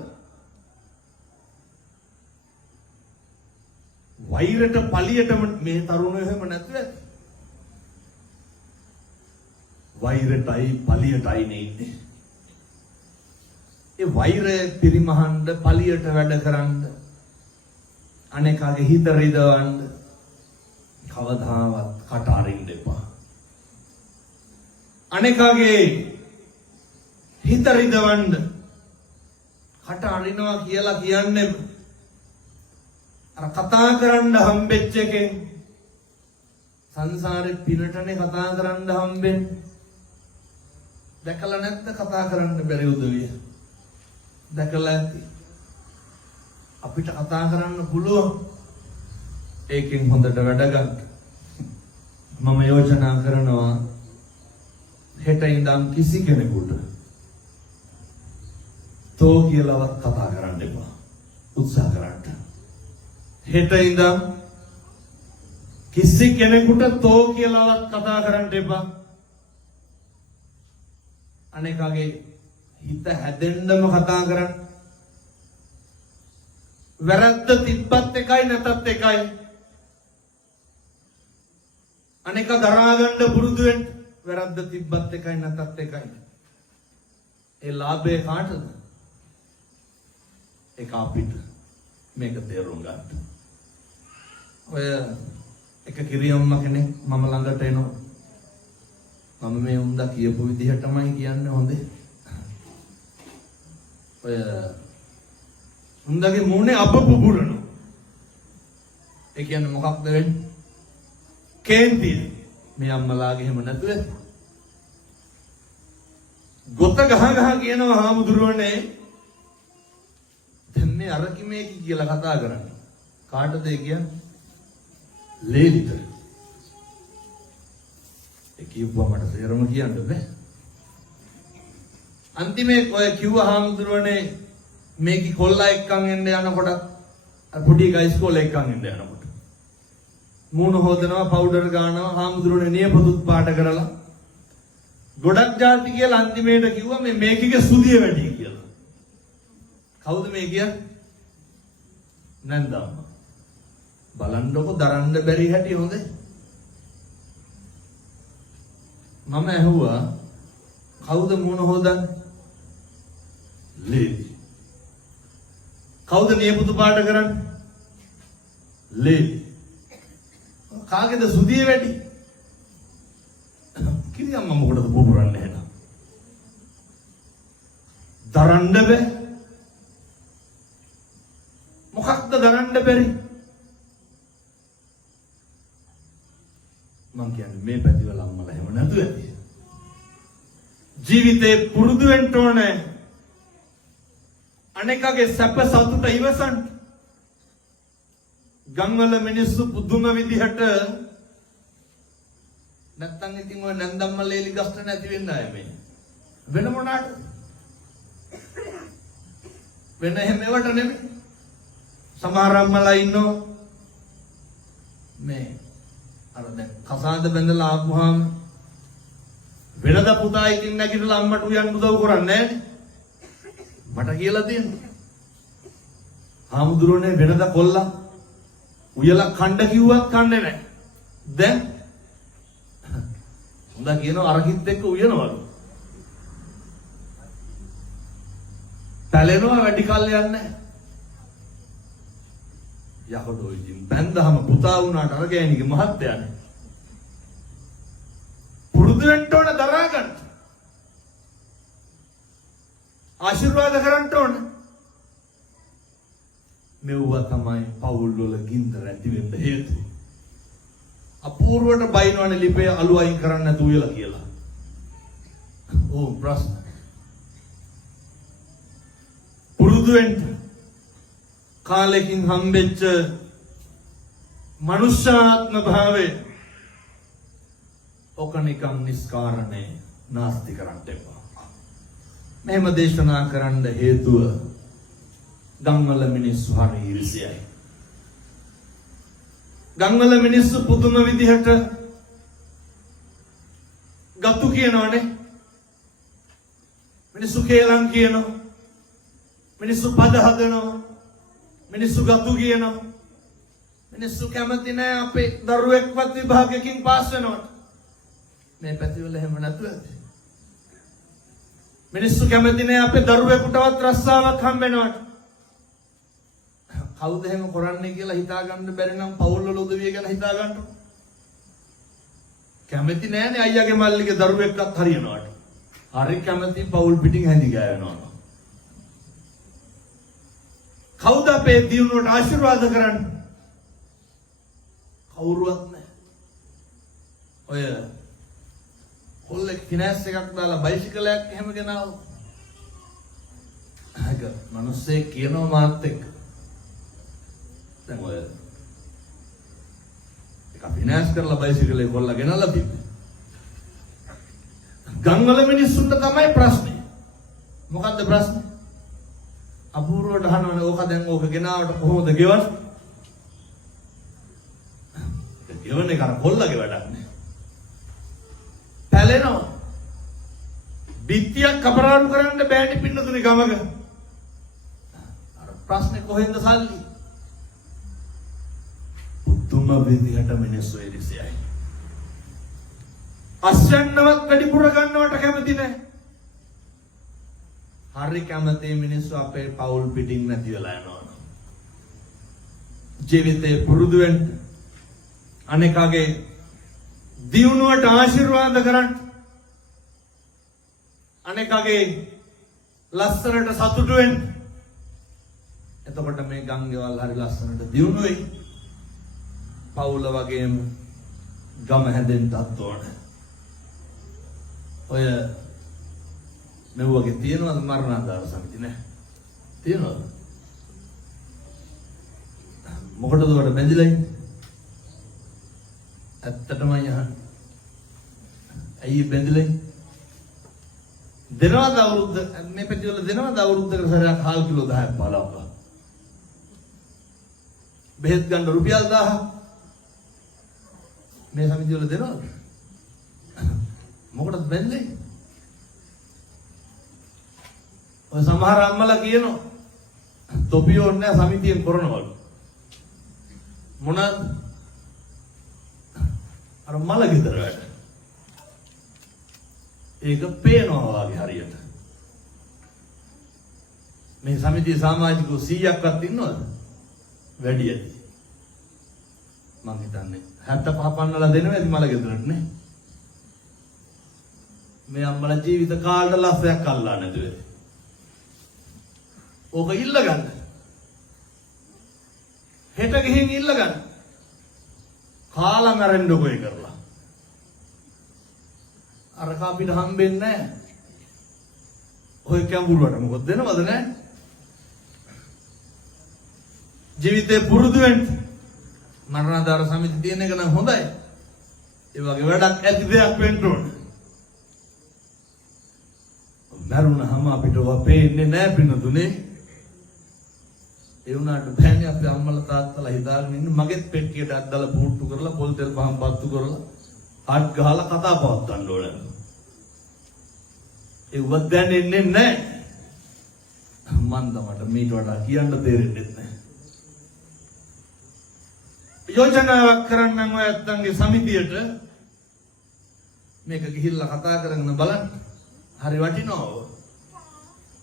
වෛරයට පලියට මේ තරුණයෝ එහෙම නැතුව ඇති. වෛරයටයි පලියටයි නේ ඉන්නේ. ඒ වෛරය පිරිමහන්න පලියට වැඩ කරන්න අනේකගේ හිත රිදවන්න කවදාවත් කට අරින්න එපා. අනේකගේ හිත රිදවන්න කට අරිනවා කියලා කියන්නේ අර කතා කරන්න හම්බෙච්ච එකෙන් සංසාරේ පිනටනේ කතා කරන්න හම්බෙන්නේ. දැකලා නැත්ද කතා කරන්න බැරි උදවිය? දැකලා ඇති. අපිට කතා කරන්න පුළුවන්. ඒකෙන් හොඳට වැඩ ගන්න. මම යෝජනා කරනවා හෙට ඉඳන් කිසි කෙනෙකුට තෝ කියලාවත් කතා කරන්න එපා. උත්සාහ කරන්න. හෙට ඉඳන් කිසි කෙනෙකුට තෝ කියලාවත් කතා කරන්න එපා. අනේකගේ හිත හැදෙන්නම කතා කරන්න. වැරද්ද තිබ්බත් එකයි නැතත් එකයි. අනේක දරා ගන්න පුරුදු වෙන්න. වැරද්ද තිබ්බත් එකයි නැතත් එකයි. ඒ ලාභය කාටද? ඒක අපිට. මේක තේරුම් ගන්න. ඔය එක කිරියම්ම කෙනෙක් මම ළඟට එනවා. මම මේ උන්දා කියපු විදිහටමයි කියන්නේ හොඳේ. ඔය උන්දගේ මූණේ අප පුපුරනවා. ඒ කියන්නේ මොකක්ද වෙන්නේ? කේන්තිය. මේ අම්මලාගේ එහෙම නැතුව ගොත ගහ කියනවා හාමුදුරුවනේ. දැන් මේ අරකි මේකි කියලා කතා කරන්නේ. කාටද ඒ කියන්නේ? ලේලිට. ඒ කිව්වා මට තේරම කියන්න බෑ. අන්තිමේ ඔය කිව්වා හාමුදුරුවනේ මේකි කොල්ලා එක්කන් එන්න යනකොට පොඩි ගා ඉස්කෝලේ එක්කන් එන්න යනකොට මූණ හොදනවා පවුඩර් ගන්නවා හාමුදුරුවනේ නියපොතුත් පාට කරලා ගොඩක් જાති කියලා අන්තිමේට කිව්වා මේ මේකිගේ සුදිය වැඩි කියලා. කවුද මේ කියන්නේ? නන්දම්ම. බලන්නකො දරන්න බැරි හැටි හොඳේ. මම ඇහුවා කවුද මූණ හොදන්නේ? ලේලි. කවුද නියපොතු පාට කරන්නේ? ලේලි. කාගේද සුදිය වැඩි? කිරියම්ම මොකටද පුපුරන්නේ එහෙනම්? දරන්න බෑ. මොකක්ද දරන්න බැරි? මං කියන්නේ මේ පැතිවල අම්මලා එහෙම නැතුව ඇති. ජීවිතේ පුරුදු වෙන්න ඕනේ අනේකගේ සැප සතුට ඉවසන්න. ගම්වල මිනිස්සු පුදුම විදිහට නැත්තම් ඉතින් ඔය නැන්දම්මල එලි ගස්ත නැති වෙන්න ආයේ මේ වෙන මොනාට වෙන එහෙම ඒවට නෙමෙයි. සමහර අම්මලා ඉන්නෝ මේ අර දැන් කසාද බැඳලා ආපුවාම වෙනද පුතා ඉතින් නැගිටලා අම්මට උයන් උදව් කරන්නේ නැහැ. මට කියලා තියෙනවා. හාමුදුරනේ වෙනද කොල්ලා උයලා කණ්ඩ කිව්වත් කන්නේ නැහැ. දැන් හොඳ කියනවා අරකිත් එක්ක උයනවලු. පැලෙනවා වැඩි කල් යන්නේ නැහැ. යහොදෝ ඉතින් බැන්දහම පුතා වුණාට අර ගෑණිගේ මහත්තයානේ. පුරුදු වෙන්න ඕන දරා ගන්න. ආශිර්වාද කරන්න ඕන. මෙව්වා තමයි පවුල් වල ගින්දර ඇති වෙන්න හේතුව. අපූර්වට බයිනවනේ ලිපේ අලු අයින් කරන්න නැතුව කියලා කියලා. ඕ ප්‍රශ්න. පුරුදු වෙන්න කාලෙකින් හම්බෙච්ච මනුෂ්‍යාත්ම භාවය ඔකනිකම් නිස්කාරණේ නාස්ති කරන්න එපා. මෙහෙම දේශනා කරන්න හේතුව ගම්වල මිනිස්සු හරි ඊර්ෂ්‍යයි. ගම්වල මිනිස්සු පුදුම විදිහට ගතු කියනවනේ. මිනිස්සු කේලම් කියනවා. මිනිස්සු පද හදනවා. මිනිස්සු ගතු කියනවා. මිනිස්සු කැමති නෑ අපේ දරුවෙක්වත් විභාගයකින් පාස් වෙනවට. මේ පැතිවල එහෙම නැතුව ඇති. මිනිස්සු කැමති නෑ අපේ දරුවෙකුටවත් රස්සාවක් හම්බෙනවට. කවුද එහෙම කරන්නේ කියලා හිතා ගන්න බැරි නම් පවුල් වල උදවිය ගැන හිතා ගන්න. කැමති නෑනේ අයියාගේ මල්ලිගේ දරුවෙක්වත් හරියනවට. හරි කැමති පවුල් පිටින් හැඳි ගෑවෙනවා. කවුද අපේ දියුණුවට ආශිර්වාද කරන්නේ? කවුරුවත් නැහැ. ඔය කොල්ලෙක් ෆිනෑන්ස් එකක් දාලා බයිසිකලයක් එහෙම ගෙනාවොත් අග මිනිස්සේ කියනවා මාත් එක්ක. දැන් ඔය එක ෆිනෑන්ස් කරලා බයිසිකලේ කොල්ලා ගෙනල්ලා තිබ්බේ. ගම්වල මිනිස්සුන්ට තමයි ප්‍රශ්නේ. මොකද්ද ප්‍රශ්නේ? අපූර්වට අහනවනේ ඕක දැන් ඕක ගෙනාවට කොහොමද ගෙවන්නේ? ගෙවන්නේ කර කොල්ලගේ වැඩක් නේ. පැලෙනවා. බිත්තියක් කපරාණු කරන්න බෑනේ පින්නතුනේ ගමක. අර ප්‍රශ්නේ කොහෙන්ද සල්ලි? පුදුම විදිහට මිනිස්සු ඉරිසියයි. අස්සන්නවත් වැඩිපුර ගන්නවට කැමති නැහැ. හරි කැමති මිනිස්සු අපේ පවුල් පිටින් නැති වෙලා යනවා. ජීවිතේ පුරුදු වෙන්න අනේකගේ දියුණුවට ආශිර්වාද කරන්න අනේකගේ ලස්සනට සතුටු වෙන්න. එතකොට මේ ගංගේවල් හරි ලස්සනට දියුණු වෙයි. පවුල වගේම ගම හැදෙන්නත් ඕන. ඔය මේ වගේ තියෙනවද මරණාධාර සමිති නෑ? තියෙනවද? මොකටද උඩ බැඳිලා ඉන්නේ? ඇත්තටම යහන්. ඇයි බැඳිලා ඉන්නේ? දෙනවද අවුරුද්ද මේ පැතිවල දෙනවද අවුරුද්දකට සැරයක් හාල් කිලෝ 10ක් 15ක්? බෙහෙත් ගන්න රුපියල් 1000ක් මේ සමිතිය වල දෙනවද? මොකටද බැඳිලා ඉන්නේ? ඔය සමහර අම්මලා කියනවා තොපිය ඕනේ සමිතියෙන් කරනවලු. මොනවාද? අර මල ගෙදර වැඩ. ඒක පේනවා වගේ හරියට. මේ සමිතිය සමාජිකව 100ක්වත් ඉන්නවද? වැඩි ඇති. මං හිතන්නේ 75 පන්නලා දෙනවා ඇති මල ගෙදරට නේ. මේ අම්මලා ජීවිත කාලෙට ලස්සයක් අල්ලා නැතුව. ඕක ඉල්ල ගන්න. හෙට ගිහින් ඉල්ල ගන්න. කාලම් අරෙන්නකොයි කරලා. අර අපිට හම්බෙන්නේ නැහැ. ඔය කැඹුරුවට මොකද දෙනවද නැහැ? ජීවිතේ පුරුදු වෙන්න මරණාධාර සමිති තියෙන එක නම් හොඳයි. ඒ වගේ වැඩක් ඇති දෙයක් වෙන්න ඕන. මරුණාම අපිට වපේන්නේ නැහැ පින්නතුනේ. ඒ වුණාට බෑනේ අපි අම්මලා තාත්තලා හිතාගෙන ඉන්න මගෙත් පෙට්ටියට අද්දලා පුට්ටු කරලා පොල් තෙල් පහන් පත්තු කරලා හත් ගහලා කතා පවත්වන්න ඕන. ඒ වත් දැනෙන්නේ නැහැ. මන්දමට මීට වඩා කියන්න තේරෙන්නේ නැහැ. යෝජනාවක් කරන්නම් ඔය ඇත්තන්ගේ සමිතියට මේක ගිහිල්ලා කතා කරගෙන බලන්න. හරි වටිනවා.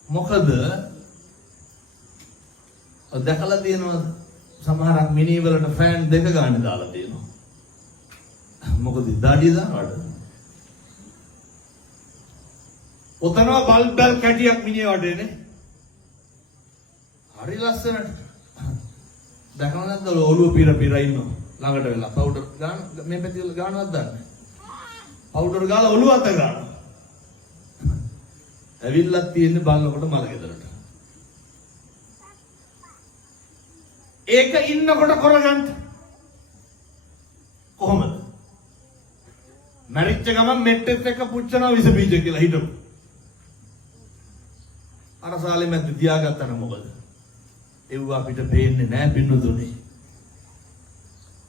මොකද දැකලා තියෙනවද සමහරක් මිනි වලට ෆෑන් දෙක ගන්න දාලා තියෙනවා. මොකද දාඩිය දානවද? ඔතන බල්බල් කැටියක් මිනිහ වටේනේ. හරි ලස්සනට. දැකලා නැද්ද ඔළුව පිර ඉන්නවා ළඟට වෙලා පවුඩර් ගන්න මේ පැති වල ගන්නවත් දන්නේ. පවුඩර් ගාලා ඔළුව අත ගන්නවා. ඇවිල්ලා තියෙන්නේ බලනකොට මල ගෙදරට. ඒක ඉන්නකොට කරගන්න කොහොමද? මැරිච්ච ගමන් මෙට්ටෙත් එක්ක පුච්චනවා විස බීජ කියලා හිටපු. අර සාලේ මැද්ද තියාගත්තා නම් මොකද? ඒව අපිට පේන්නේ නැහැ පින්නතුනේ.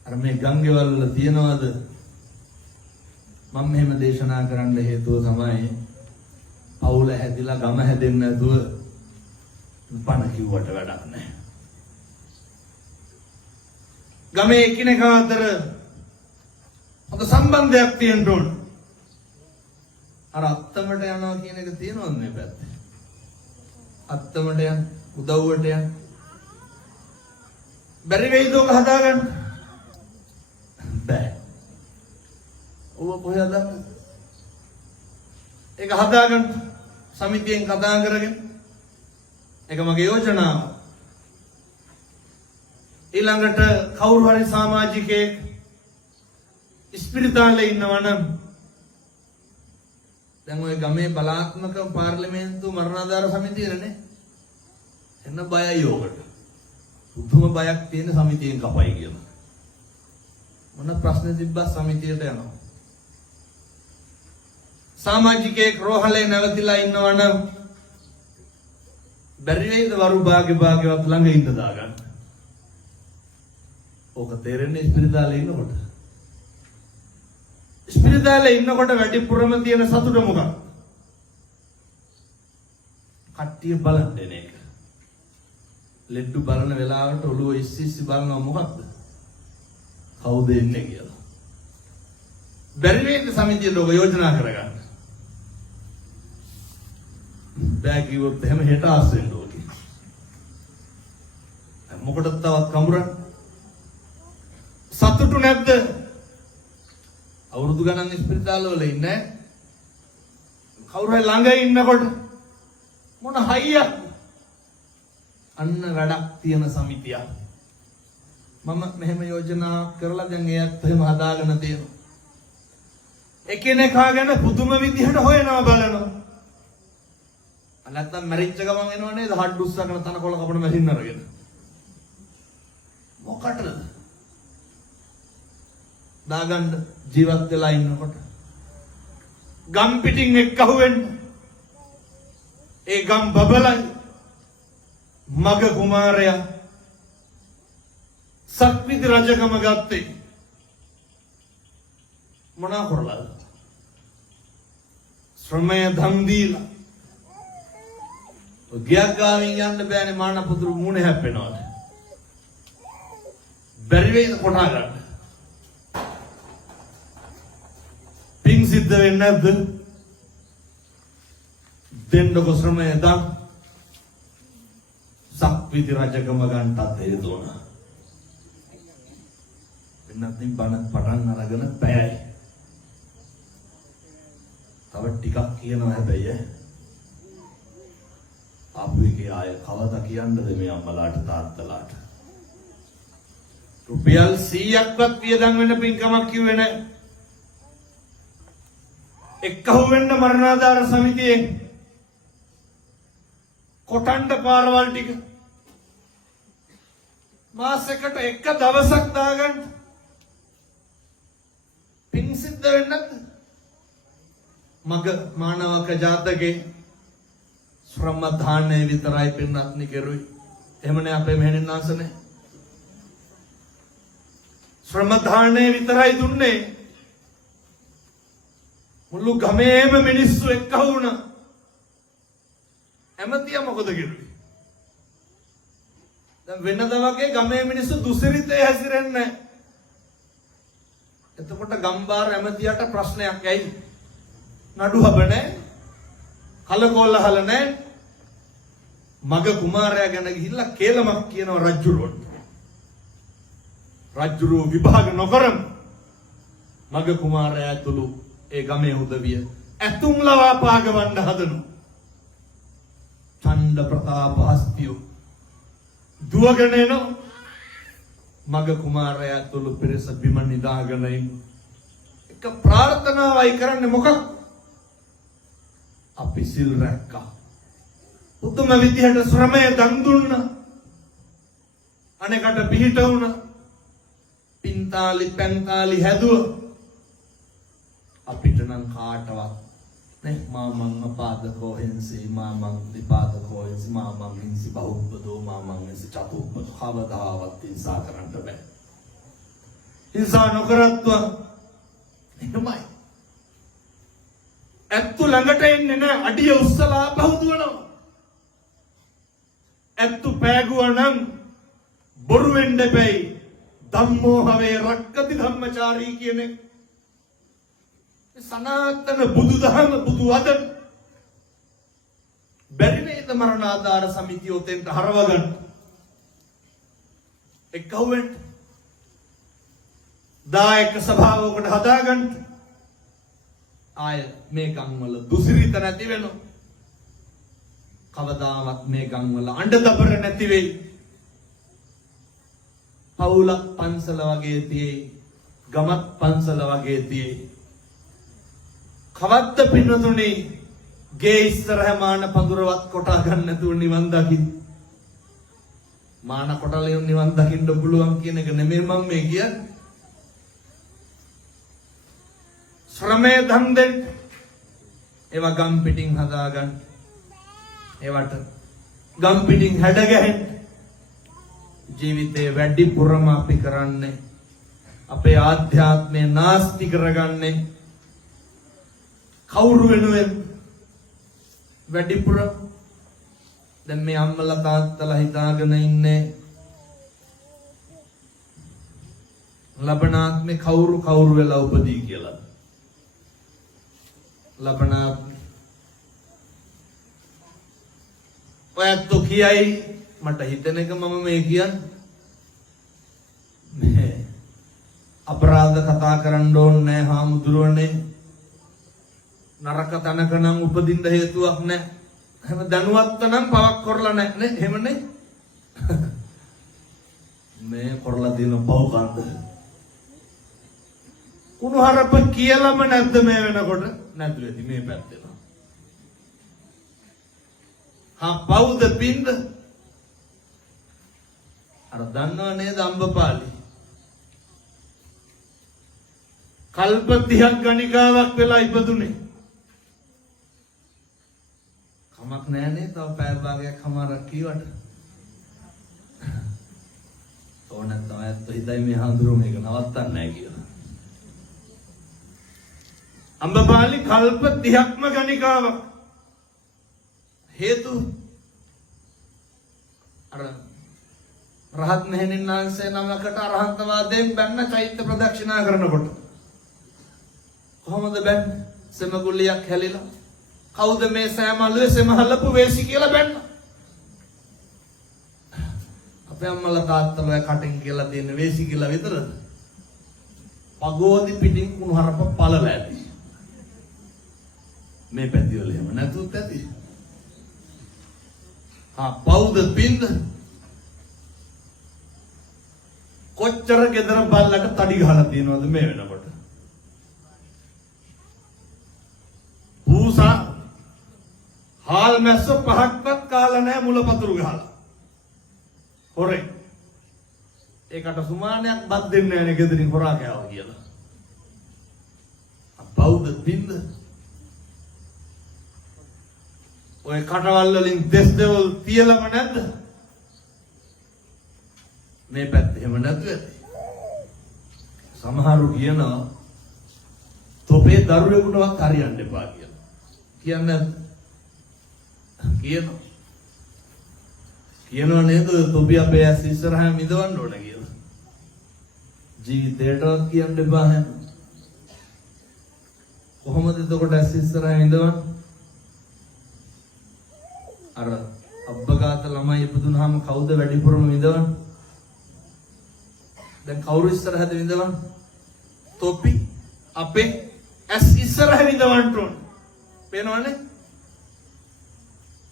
අර මේ ගංගේවල් වල තියනවාද? මම මෙහෙම දේශනා කරන්න හේතුව තමයි පවුල හැදිලා ගම හැදෙන්නේ නැතුව පණ කිව්වට වැඩක් නැහැ. ගමේ එකිනෙකා අතර හොඳ සම්බන්ධයක් තියෙන්න ඕන. අර අත්තමට යනවා කියන එක තියෙනවද මේ පැත්තේ? අත්තමට යන උදව්වට යන බැරි වෙයිද ඔක හදාගන්න? බෑ. ඔව කොහෙද හදාගන්න? ඒක හදාගන්න සමිතියෙන් කතා කරගෙන ඒක මගේ යෝජනාව. ඊළඟට කවුරු හරි සමාජිකයෙක් ස්පිරිතාලේ ඉන්නවා නම් දැන් ඔය ගමේ බලාත්මක පාර්ලිමේන්තු මරණාධාර සමිතියනේ එන්න බයයි ඕකට. උතුම බයක් තියෙන සමිතියෙන් කපයි කියලා. මොන ප්‍රශ්න තිබ්බත් සමිතියට යනවා. සමාජිකයෙක් රෝහලේ නැවතිලා ඉන්නවා නම් බැරි වෙයිද වරු භාග්‍යවත් ළඟ ඉන්න දාගන්න. ඕක තේරෙන්නේ ස්පිරිතාලේ ඉන්නකොට. ස්පිරිතාලේ ඉන්නකොට වැඩිපුරම තියෙන සතුට මොකක්ද? කට්ටිය බලන් දෙන එක. ලෙඩ්ඩු බලන වෙලාවට ඔළුව ඉස්සි බලනවා මොකක්ද? කවුද එන්නේ කියලා. බැරි වේද සමිතියට ඔබ යෝජනා කරගන්න. බෑ කිව්වොත් එහෙම හෙට ආස් වෙන්න ඕකේ. මොකටද තවත් කඹරන්නේ? සතුටු නැද්ද? අවුරුදු ගණන් ස්පිරිතාලවල ඉන්නේ කවුරු හරි ළඟ ඉන්නකොට මොන හයියක් අන්න වැඩක් තියෙන සමිතියක්. මම මෙහෙම යෝජනා කරලා දැන් ඒත් එහෙම හදාගෙන තියෙනවා. එකිනෙකා ගැන පුදුම විදිහට හොයනවා බලනවා. නැත්තම් මැරිච්ච ගමන් එනව නේද හඩ්ඩුස්සගෙන තනකොළ කපන මැෂින් අරගෙන. මොකටද? දාගන්න ජීවත් වෙලා ඉන්නකොට ගම් පිටින් එක්කහුව වෙන්න. ඒ ගම් බබලයි මග කුමාරයා සක්විති රජකම ගත්තේ මොනා කරලාද? ශ්‍රමය ධම් දීලා. ගියක් ගාමින් යන්න බෑනේ මාන පුදුරු මුණ හැප්පෙනවා. බැරි වෙයිද කොටා ගන්න? පිං සිද්ධ වෙන්නේ නැද්ද? දෙන්නකො ශ්‍රමය ධම් සක්විති රජකම ගන්නත් හේතුණා. වෙනත්නම් බණ පටන් අරගෙන පැයයි. තව ටිකක් කියනවා හැබැයි ආපු එකේ ආය කවදා කියන්නද මේ අම්මලාට තාත්තලාට? රුපියල් 100ක්වත් වියදම් වෙන පින්කමක් කිව්වේ නැහැ. එක්කහුව වෙන්න මරණාධාර සමිතියෙන් කොටන්ඩ පාරවල් ටික මාසෙකට එක දවසක් දාගන්න පින් සිද්ධ වෙන්නේ නැද්ද? මග මානවක ජාතකේ ශ්‍රම දානය විතරයි පින්නත්නි කෙරුයි. එහෙමනේ අපේ මෙහෙණින් ආසනේ. ශ්‍රම දානය විතරයි දුන්නේ. මුළු ගමේම මිනිස්සු එක්ක වුණා. ඇමතියා මොකද කෙරුවේ? දැන් වෙනද වගේ ගමේ මිනිස්සු දුසිරිතේ හැසිරෙන්නේ නැහැ. එතකොට ගම්බාර ඇමතියට ප්‍රශ්නයක් ඇයි? නඩු හබ නැහැ. කලකෝලහල නැහැ. මග කුමාරයා ගැන ගිහිල්ලා කේලමක් කියනවා රජුරවන්ට. රජුරෝ විභාග නොකරම මග කුමාරයා ඇතුළු ඒ ගමේ උදවිය ඇතුම් ලවා පාගවන්න හදනවා. ඡණ්ඩ ප්‍රතාප හස්තියෝ දුවගෙන එනවා. මග කුමාරයා ඇතුළු පිරිස බිම නිදාගෙන ඉන්න. එක ප්‍රාර්ථනාවයි කරන්නේ මොකක්ද? අපි සිල් රැක්කා. උතුම් විදිහට ශ්‍රමය දන් දුන්නා. අනේකට පිහිට වුණා. පින්තාලි පැන්තාලි හැදුවා. අපිට නම් කාටවත් නේ මාමං අපාදකෝ හින්සි මාමං විපාදකෝ හින්සි මාමං හින්සි බහුබ්බදෝ මාමං හින්සි චතුබ්බදෝ කවදාවත් හිංසා කරන්න බෑ. හිංසා නොකරත්වා එහෙමයි. ඇත්තු ළඟට එන්නේ නැහැ. අඩිය උස්සලා බහුදුවනවා. ඇත්තු පෑගුවා නම් බොරු වෙන්න බැයි. ධම්මෝ හවේ රක්කති ධම්මචාරී කියන එක සනාතන බුදුදහම බුදු වදන බැරි නේද මරණාධාර සමිතිය උතෙන්ට හරවගන්න එක්කවෙන්න දායක සභාවකට හදාගන්න ආය මේ ගම්වල දුසිරිත නැති වෙනවා. කවදාවත් මේ ගම්වල අඬදබර නැති වෙයි. පවුලක් පන්සල වගේ තියෙයි. ගමත් පන්සල වගේ තියෙයි. කවද්ද පින්නතුනේ ගේ ඉස්සරහ මාන පඳුරවත් කොටා ගන්න නැතුව නිවන් දකින්න. මාන කොටලියු නිවන් දකින්න පුළුවන් කියන එක නෙමෙයි මම මේ කියන්නේ. ශ්‍රමයේ ධම් දෙන්න. ඒවා ගම් පිටින් හදාගන්න. ඒවට ගම් පිටින් හැඩ ගැහෙන්න. ජීවිතේ වැඩිපුරම අපි කරන්නේ අපේ ආධ්‍යාත්මය නාස්ති කරගන්නේ කවුරු වෙනුවෙන් වැඩිපුර දැන් මේ අම්මලා තාත්තලා හිතාගෙන ඉන්නේ ලබනාත්මේ කවුරු වෙලා උපදී කියලා. ලබනාත්මේ ඔයත් කියයි මට හිතෙන එක මම මේ කියන්නේ අපරාධ කතා කරන්න ඕනේ නැහැ හාමුදුරුවනේ. නරක තනක නම් උපදින්න හේතුවක් නැහැ. හැම දැනුවත්ව නම් පවක් කරලා නැහැ නේ. එහෙමනේ. මේ කරලා දින පව කන්ද. කුණුහරුප කියලාම නැද්ද මේ වෙනකොට? නැද්ද වෙති මේ පැත්තේ. හා පවුද පින්ද? අර දන්නව නේද අම්බපාලි? කල්ප 30ක් ගණිකාවක් වෙලා ඉපදුනේ. කමක් නෑ නේ තව පැය භාගයක් හමාරක් කීවට. ඕනත් තමයි අත් හිතයි මේ හඳුරු මේක නවත්තන්න නෑ කියලා. අම්බපාලි කල්ප 30ක්ම ගණිකාවක්. හේතු අර රහත් මෙහෙණින් වහන්සේ නමකට අරහන්තවාදයෙන් බැන්න චෛත්‍ය ප්‍රදක්ෂිනා කරනකොට කොහොමද බැන්නේ? සෙමගුලියක් හැලිලා කවුද මේ සෑමලුවේ සෙමහලපු වේසි කියලා බැන්න. අපේ අම්මලා තාත්තලා කටින් කියලා තියෙන වේසි කියලා විතරද? පගෝදි පිටින් කුණුහරුප පළල ඇති. මේ පැතිවල එහෙම නැතුත් ඇති. පවුද පින්ද? කොච්චර ගෙදර බල්ලට තඩි ගහලා තියෙනවද මේ වෙනකොට? පූසා හාල් මැස්ස පහක්වත් කාලා නැහැ මුලපතුරු ගහලා. හොරේ. ඒකට සුමානයක් බත් දෙන්නේ නැහැ නේ ගෙදරින් හොරා කෑවා කියලා. බෞද්ධ බින්ද. ඔය කටවල් වලින් දෙස් දෙවල් තියලම නැද්ද? මේ පැත්තේ එහෙම නැද්ද? සමහරු කියනවා තොපේ දරුවෙකුටවත් හරියන්න එපා කියලා. කියන්නේ කියනවා නේද තොපි අපේ ඇස් ඉස්සරහා මිදවන්න ඕන කියලා. ජීවිතේටවත් කියන්න එපා හැම. කොහොමද එතකොට ඇස් ඉස්සරහා මිදවන්නේ? අර අබ්බගාත ළමයි ඉපදුනහම කවුද වැඩිපුරම විඳවන්නේ? දැන් කවුරු ඉස්සරහද විඳවන්නේ? තොපි අපේ ඇස් ඉස්සරහ විඳවන්න ඕන. පේනවනේ?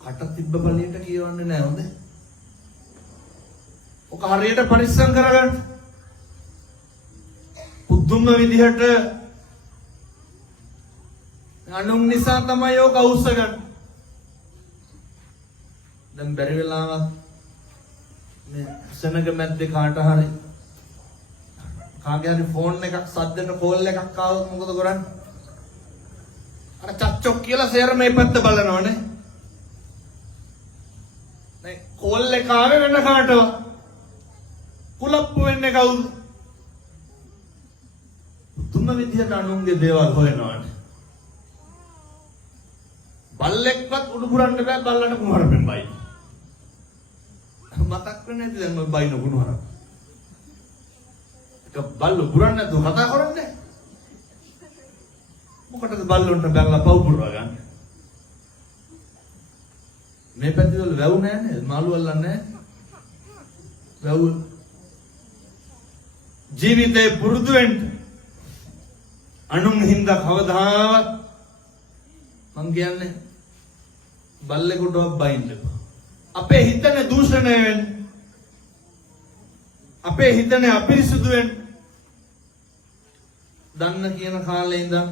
කට තිබ්බ බලයට කියවන්නේ නැහැ හොඳ. ඔක හරියට පරිස්සම් කරගන්න. පුදුම විදිහට අනුන් නිසා තමයි ඔක අවශ්‍ය. දැන් බැරි වෙලාවක් මේ සෙනග මැද්දේ කාට හරි කාගේ හරි ෆෝන් එකක් සද්දෙට කෝල් එකක් ආවොත් මොකද කරන්නේ? අර චච්චොක් කියලා සේර මේ පැත්ත බලනවනේ. නේ කෝල් එක ආවේ වෙන කාටව? කුලප්පු වෙන්නේ කවුද? තුන්න විදිහට අනුන්ගේ දේවල් හොයනවානේ. බල්ලෙක්වත් උඩු පුරන්න බෑ බල්ලට කුහරපෙන් බයි. මතක් වෙන්නේ නැති දැන් ඔය බයින කුණුහරක්. ඒක බල්ලු පුරන්නේ නැතුව කතා කරන්නේ. මොකටද බල්ලොන්ට බැලලා පව් පුරවා ගන්න? මේ පැත්තේ වල වැව් නැහැ නේද? මාළු අල්ලන්නේ නැහැ. වැව් ජීවිතේ පුරුදු වෙන්න අනුන් හින්දා කවදාවත් මං කියන්නේ බල්ලෙකුටවත් බයින්න එපා. අපේ හිතනේ දූෂණය වෙන්නේ. අපේ හිතනේ අපිරිසුදු වෙන්නේ. දන්න කියන කාලේ ඉඳන්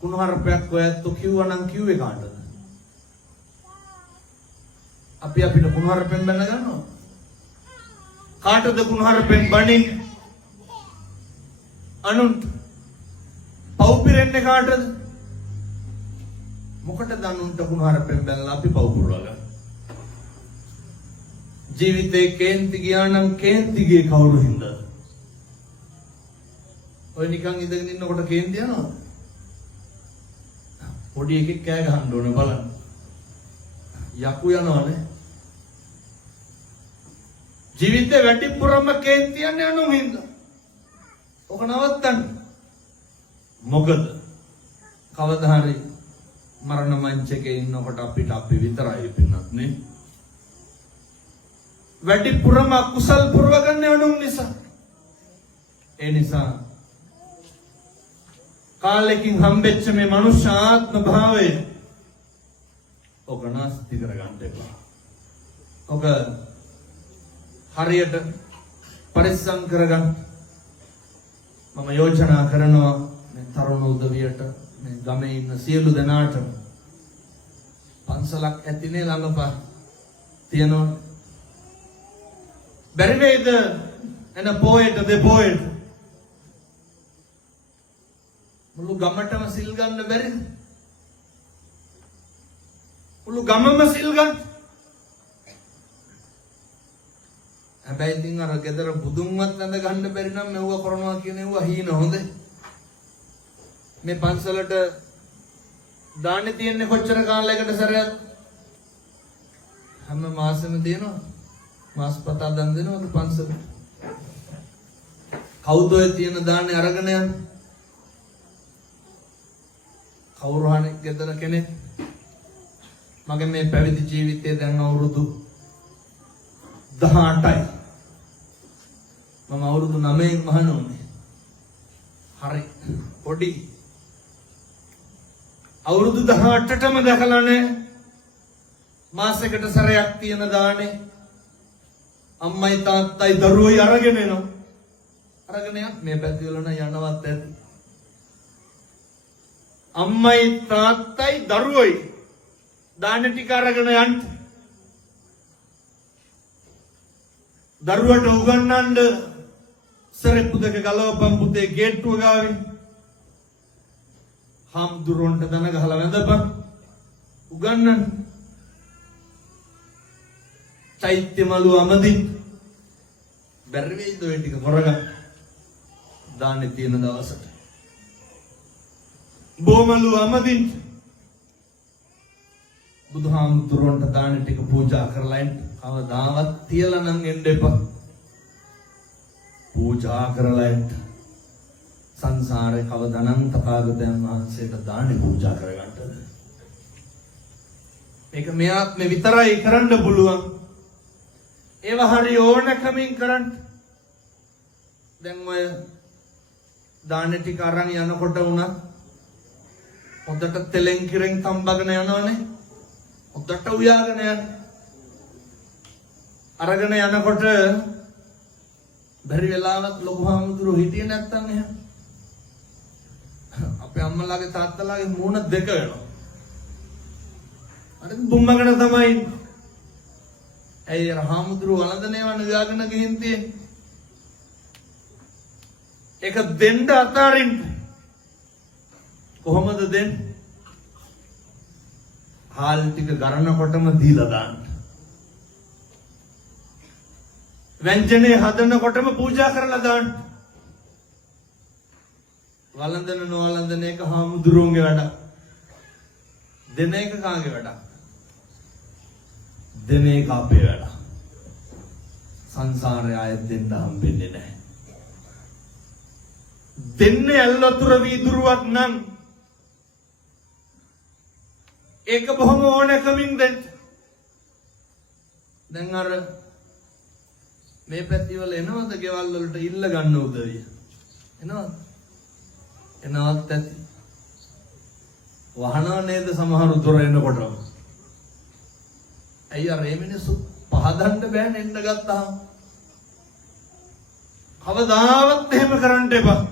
කුණුහරුපයක් ඔයත් කිව්වනම් කිව්වේ කාටද? අපි අපිට කුණුහරුපෙන් බැන ගන්නවා. කාටද කුණුහරුපෙන් බණින්නේ? අනුන්ට. පව් පිරෙන්නේ කාටද? මොකටද අනුන්ට කුණුහරුපෙන් බැලලා අපි පව් පුරවා ගන්න? ජීවිතේ කේන්ති ගියා නම් කේන්ති ගියේ කවුරු හින්දාද? ඔය නිකන් ඉඳගෙන ඉන්නකොට කේන්ති යනවා. පොඩි එකෙක් කෑ ගහන්න ඕන බලන්න. යකු යනවනේ. ජීවිතේ වැඩිපුරම කේන්ති යන්නේ අනුන් හින්දා. ඔක නවත්තන්න. මොකද කවදා හරි මරණ මංචකේ ඉන්නකොට අපිට අපි විතරයි පින්නත් නේ. වැඩිපුරම කුසල් පුරවගන්නේ අනුන් නිසා. ඒ නිසා කාලෙකින් හම්බෙච්ච මේ මනුෂ්‍ය ආත්ම භාවය ඔක නැස්ති කරගන්න එපා. ඔක හරියට පරිස්සම් කරගන්න. මම යෝජනා කරනවා මේ තරුණ උදවියට මේ ගමේ ඉන්න සියලු දෙනාට පන්සලක් ඇතිනේ ළඟපා තියනවා. බැරි වේද එන පොයට දෙපොයට මුළු ගමටම සිල් ගන්න බැරිද? මුළු ගමම සිල් ගන්න. හැබැයි ඉතින් අර ගෙදර බුදුන්වත් ඇඳ ගන්න බැරි නම් මෙව්ව කරනවා කියන ඒවා හීන හොඳයි. මේ පන්සලට දාන්නේ තියෙන්නේ කොච්චර කාලයකට සැරයක්? හැම මාසෙම දෙනවා. මාස පතා දන් දෙනවද පන්සල? කවුද ඔය තියෙන දාන්නේ අරගෙන යන්නේ? කවුරු හරි ගෙදර කෙනෙක් මගේ මේ පැවිදි ජීවිතේ දැන් අවුරුදු 18යි. මම අවුරුදු 9න් මහණ වුණේ. හරි පොඩි. අවුරුදු 18ටම දැකලා නැහැ. මාසෙකට සැරයක් තියෙන දානේ අම්මයි තාත්තයි දරුවෝයි අරගෙන එනවා. අරගෙන යන්න මේ පැති වල නම් යනවත් ඇති. අම්මයි තාත්තයි දරුවෝයි දාන ටික අරගෙන යන්න. දරුවට උගන්වන්න සරෙප්පු දෙක ගලවපන් පුතේ ගේට්ටුව ගාවේ. හාමුදුරුවන්ට දන ගහලා වැඳපන්. උගන්වන්න. චෛත්‍ය මලු අමදින් බැරි වෙයිද ඔය ටික කරගන්න. දාන්නේ තියෙන දවසට. බොමලු අමදින් බුදුහාමුදුරුවන්ට දාන ටික පූජා කරලා එන්න. කවදාවත් තියලා නම් එන්න එපා. පූජා කරලා එන්න. සංසාරේ කවදානම් තථාගතයන් වහන්සේට දානේ පූජා කරගන්නද? මේක මෙයාත්මේ විතරයි කරන්න පුළුවන්. ඒව හරි ඕනකමින් කරන්න. දැන් ඔය දානේ ටික අරන් යනකොට උනා හොඳට තෙලෙන් කිරෙන් තම්බගෙන යනවනේ. හොඳට උයාගෙන යන. අරගෙන යනකොට බැරි වෙලාවත් ලොකු හාමුදුරුවෝ හිටියේ නැත්තම් එහෙම. අපේ අම්මලාගේ තාත්තලාගේ මූණ දෙක වෙනවා. අර බුම්මගෙන තමයි. ඇයි අර හාමුදුරුවෝ වළඳනේවන උයාගෙන ගිහින් තියෙන්නේ. ඒක දෙන්න අතාරින්න. කොහොමද දෙන්නේ? හාල් ටික ගරනකොටම දීලා දාන්න. ව්‍යංජනේ හදනකොටම පූජා කරලා දාන්න. වළඳන නොවළඳන එක හාමුදුරුවන්ගේ වැඩක්. දෙන එක කාගේ වැඩක්? දෙන එක අපේ වැඩක්. සංසාරේ ආයෙත් දෙන්න හම්බෙන්නේ නැහැ. දෙන්නේ ඇල්වතුර වීදුරුවක් නම් ඒක බොහොම ඕනකමින් දෙන්න. දැන් අර මේ පැතිවල එනවද ගෙවල් වලට ඉල්ල ගන්න උදවිය? එනවද? එනවත් ඇති. වහනවා නේද සමහරු දොර එනකොට? ඇයි අර මේ මිනිස්සු පහදන්න බෑ නෙන්න ගත්තාම. කවදාවත් එහෙම කරන්න එපා.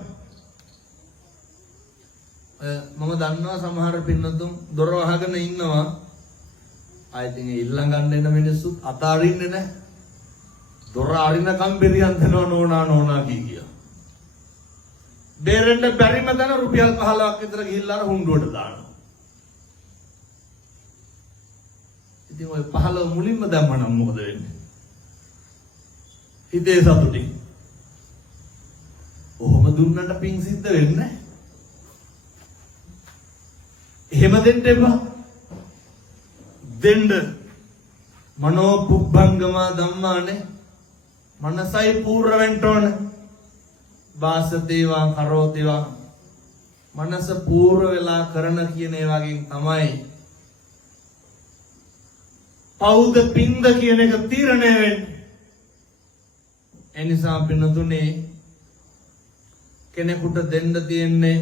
මම දන්නවා සමහර පින්නතුන් දොර වහගෙන ඉන්නවා. ආයෙත් ඉල්ලන් ගන්න එන මිනිස්සු අතාරින්නේ නැහැ. දොර අරිනකම් බෙරියන් දෙනවා නෝනා කිය. බේරෙන්න බැරිම තැන රුපියල් 15ක් විතර ගිහිල්ලා අර හුඬුවට දානවා. ඉතින් ඔය 15 මුලින්ම දැම්මනම් මොකද වෙන්නේ? හිතේ සතුටින්. ඔහොම දුන්නට පිං සිද්ධ වෙන්නේ නැහැ. එහෙම දෙන්න එපා. දෙන්න මනෝ පුබ්බංගම ධම්මානේ මනසයි පූර්ව වෙන්න ඕන. වාසතේවා කරෝතිවා මනස පූර්ව වෙලා කරන කියන ඒ වගේ තමයි පෞද පින්ද කියන එක තීරණය වෙන්නේ. එනිසා පින්නතුනේ කෙනෙකුට දෙන්න තියෙන්නේ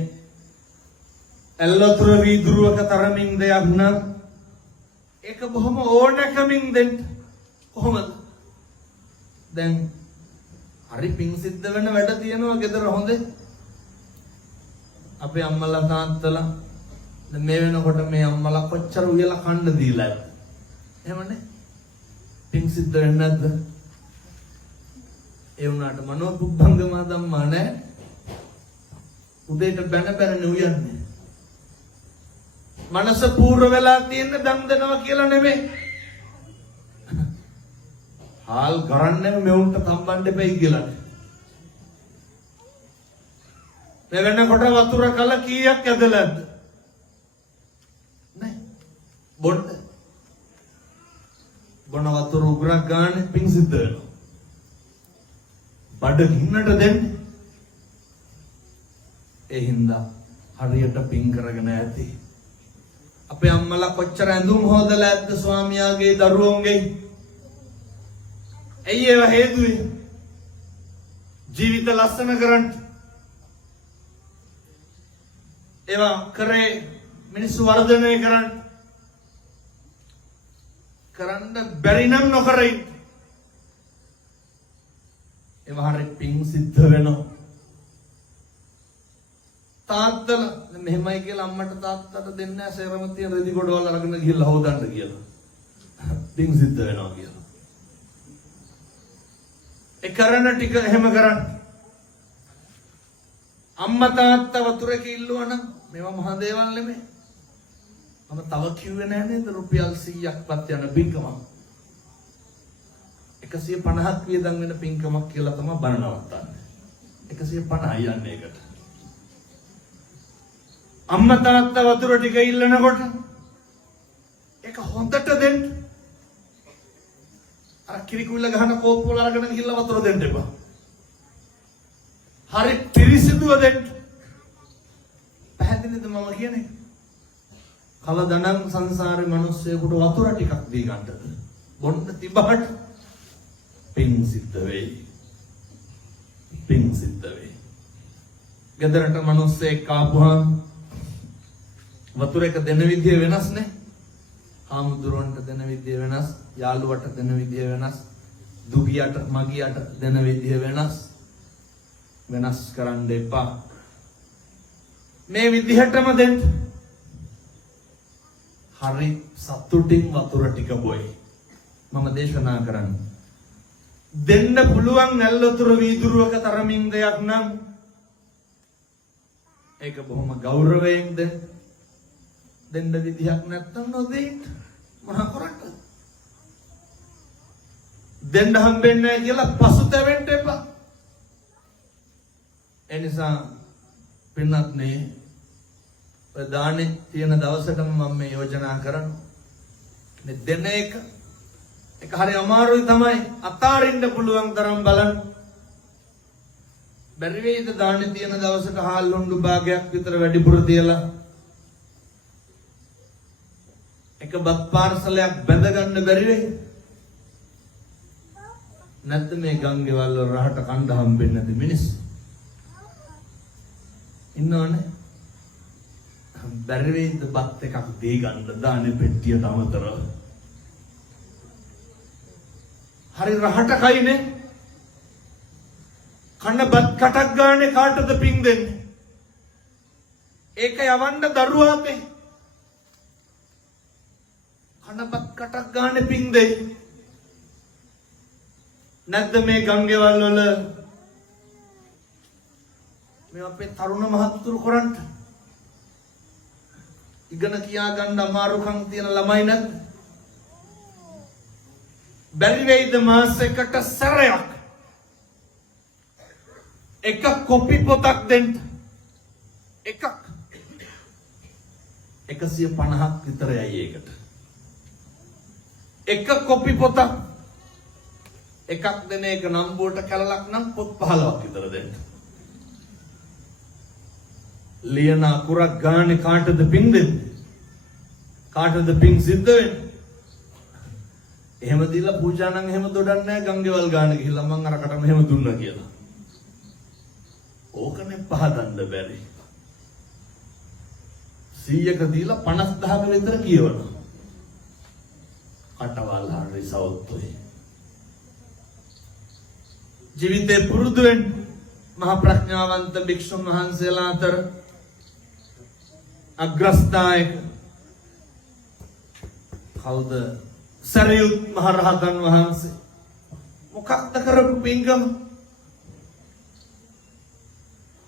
ඇල්ලතුර වීදුරුවක තරමින් දෙයක් නම් ඒක බොහොම ඕනකමින් දෙන්න. කොහොමද? දැන් හරි පිං සිද්ධ වෙන වැඩ තියෙනවා ගෙදර හොඳේ. අපේ අම්මලා තාත්තලා දැන් මේ වෙනකොට මේ අම්මලා කොච්චර උයලා කන්න දීලාද? එහෙමනේ. පිං සිද්ධ වෙන්නේ නැද්ද? ඒ වුණාට මනෝ පුබ්බංගම ධම්මා නැහැ. උදේට බැන උයන්නේ. මනස පූර්ව වෙලා තියෙන දන් දෙනවා කියලා නෙමෙයි. හාල් ගරන්නේ මෙවුන්ට සම්බන්ධ දෙපයි කියලා. මේ වෙනකොට වතුර කල කීයක් ඇදලාද? නෑ. බොන වතුර උගරක් ගන්න පිං සිද්ධ වෙනවා. බඩ ගින්නට දෙන්නේ. ඒ හින්දා හරියට පිං කරගෙන ඇති. අපේ අම්මලා කොච්චර ඇඳුම් හොදලා ඇද්ද ස්වාමියාගේ දරුවෝන්ගේ? ඇයි ඒව හේතුවේ? ජීවිත ලස්සන කරන්න. ඒවා කරේ මිනිස්සු වර්ධනය කරන්න බැරි නම් නොකරයි. ඒවා හරිය පිං සිද්ධ වෙනවා. තාත්තලා මෙහෙමයි කියලා අම්මට තාත්තට දෙන්නේ නැහැ සේරම තියෙන රෙදි ගොඩවල් අරගෙන ගිහලා හොදන්න කියලා. පින් සිද්ධ වෙනවා කියලා. ඒ කරන ටික එහෙම කරන්න. අම්මා තාත්තා වතුරක ඉල්ලුවා නම් මේවා මහා දේවල් නෙමෙයි. මම තව කිව්වේ නැහැ නේද රුපියල් 100ක්වත් යන පින්කමක්. 150ක් වියදම් වෙන පින්කමක් කියලා තමයි බණ නවත්තන්නේ. 150යි යන්නේ ඒකට. අම්මා තාත්තා වතුර ටික ඉල්ලනකොට ඒක හොඳට දෙන්න. අර කිරිකුල්ල ගහන කෝප්ප වල අරගෙන ගිහලා වතුර දෙන්න එපා. හරි පිරිසිදුව දෙන්න. පැහැදිලිද මම කියන්නේ? කවදානම් සංසාරේ මිනිස්සෙකුට වතුර ටිකක් දී ගන්නද? බොන්න තිබහට පින් සිද්ධ වෙයි. පින් සිද්ධ වෙයි. ගෙදරට මිනිස්සෙක් ආපුහම වතුර එක දෙන විදිය වෙනස් නේ. ආමුදුරන්ට දෙන විදිය වෙනස්, යාළුවට දෙන විදිය වෙනස්, දුගියට මගියට දෙන විදිය වෙනස්. වෙනස් කරන්න එපා. මේ විදිහටම දෙන්න. හරි සතුටින් වතුර ටික බොයි. මම දේශනා කරන්නේ. දෙන්න පුළුවන් නැල්වතුර වීදුරුවක තරමින් දෙයක් නම් ඒක බොහොම ගෞරවයෙන් දෙන්න විදිහක් නැත්තම් නොදෙන්න. මොනවා කරන්නද? දෙන්න හම්බෙන්නේ නැහැ කියලා පසුතැවෙන්න එපා. එනිසා පින්නත් නේ ඔය දානේ තියෙන දවසටම මම මේ යෝජනා කරනවා. මේ දෙන එක හරි අමාරුයි තමයි. අතාරින්න පුළුවන් තරම් බලන්න. බැරි වේද දානේ තියෙන දවසට හාල් හොඬු භාගයක් විතර වැඩිපුර තියලා එක බත් පාර්සලයක් බැඳ ගන්න බැරි වෙයි. නැත්නම් මේ ගංගේවල් වල රහට කණ්ඩ හම්බෙන්නේ නැති මිනිස්සු ඉන්නවනේ. බැරි වේද බත් එකක් දී ගන්න දානේ පෙට්ටියට අමතරව. හරි රහට කයිනේ. කන්න බත් කටක් ගානේ කාටද පින් දෙන්නේ? ඒක යවන්න දරුවාතේ. කන්න බත් කටක් ගානේ පින් දෙයි. නැද්ද මේ ගංගේවල් වල මේ අපේ තරුණ මහත්තුරු කරන්ට ඉගෙන කියා ගන්න අමාරුකම් තියෙන ළමයි නැද්ද? බැරි වෙයිද මාසෙකට සැරයක් එක කොපි පොතක් දෙන්න? එකක් 150ක් විතර යයි ඒකට. එක කොපි පොතක් එකක් දෙන එක නම්බුවට කැලලක් නම් පොත් 15ක් විතර දෙන්න. ලියන අකුරක් ගානේ කාටද පින් දෙන්නේ? කාටද පින් සිද්ධ වෙන්නේ? එහෙම දීලා පූජා නම් එහෙම දොඩන්නේ නැහැ ගංගේවල් ගාන ගිහිල්ලා මං අරකට මෙහෙම දුන්නා කියලා. ඕකනේ පහදන්න බැරි. 100ක දීලා 50000ක විතර කියවනවා. කටවල් හරි සවුත්තුයි. ජීවිතේ පුරුදු වෙන්න මහා ප්‍රඥාවන්ත භික්ෂුන් වහන්සේලා අතර අග්‍රස්ථායක කවුද? සරියුත් මහ රහතන් වහන්සේ. මොකක්ද කරපු පින්කම?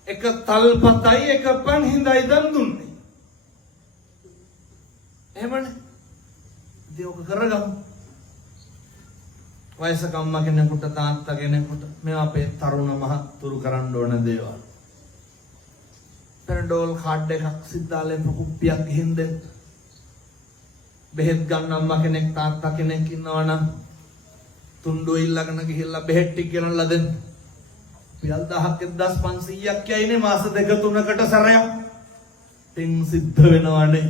එක තල්පතයි එක පන් හිඳයි දන් දුන්නේ. එහෙමනේ. ඉතින් ඔක කරගමු. වයසක අම්මා කෙනෙකුට තාත්තා කෙනෙකුට මේ අපේ තරුණ මහත්තුරු කරන්න ඕන දේවල්. පැරඩෝල් කාඩ් එකක් සිද්ධාලේ කුප්පියක් ගිහින් දෙන්න. බෙහෙත් ගන්න අම්මා කෙනෙක් තාත්තා කෙනෙක් ඉන්නවා නම් තුන්ඩුව ඉල්ලගෙන ගිහිල්ලා බෙහෙත් ටික ගෙනල්ලා දෙන්න. රුපියල් 1000ක් 1500ක් යයිනේ මාස 2-3කට සැරයක්. පින් සිද්ධ වෙනවනේ.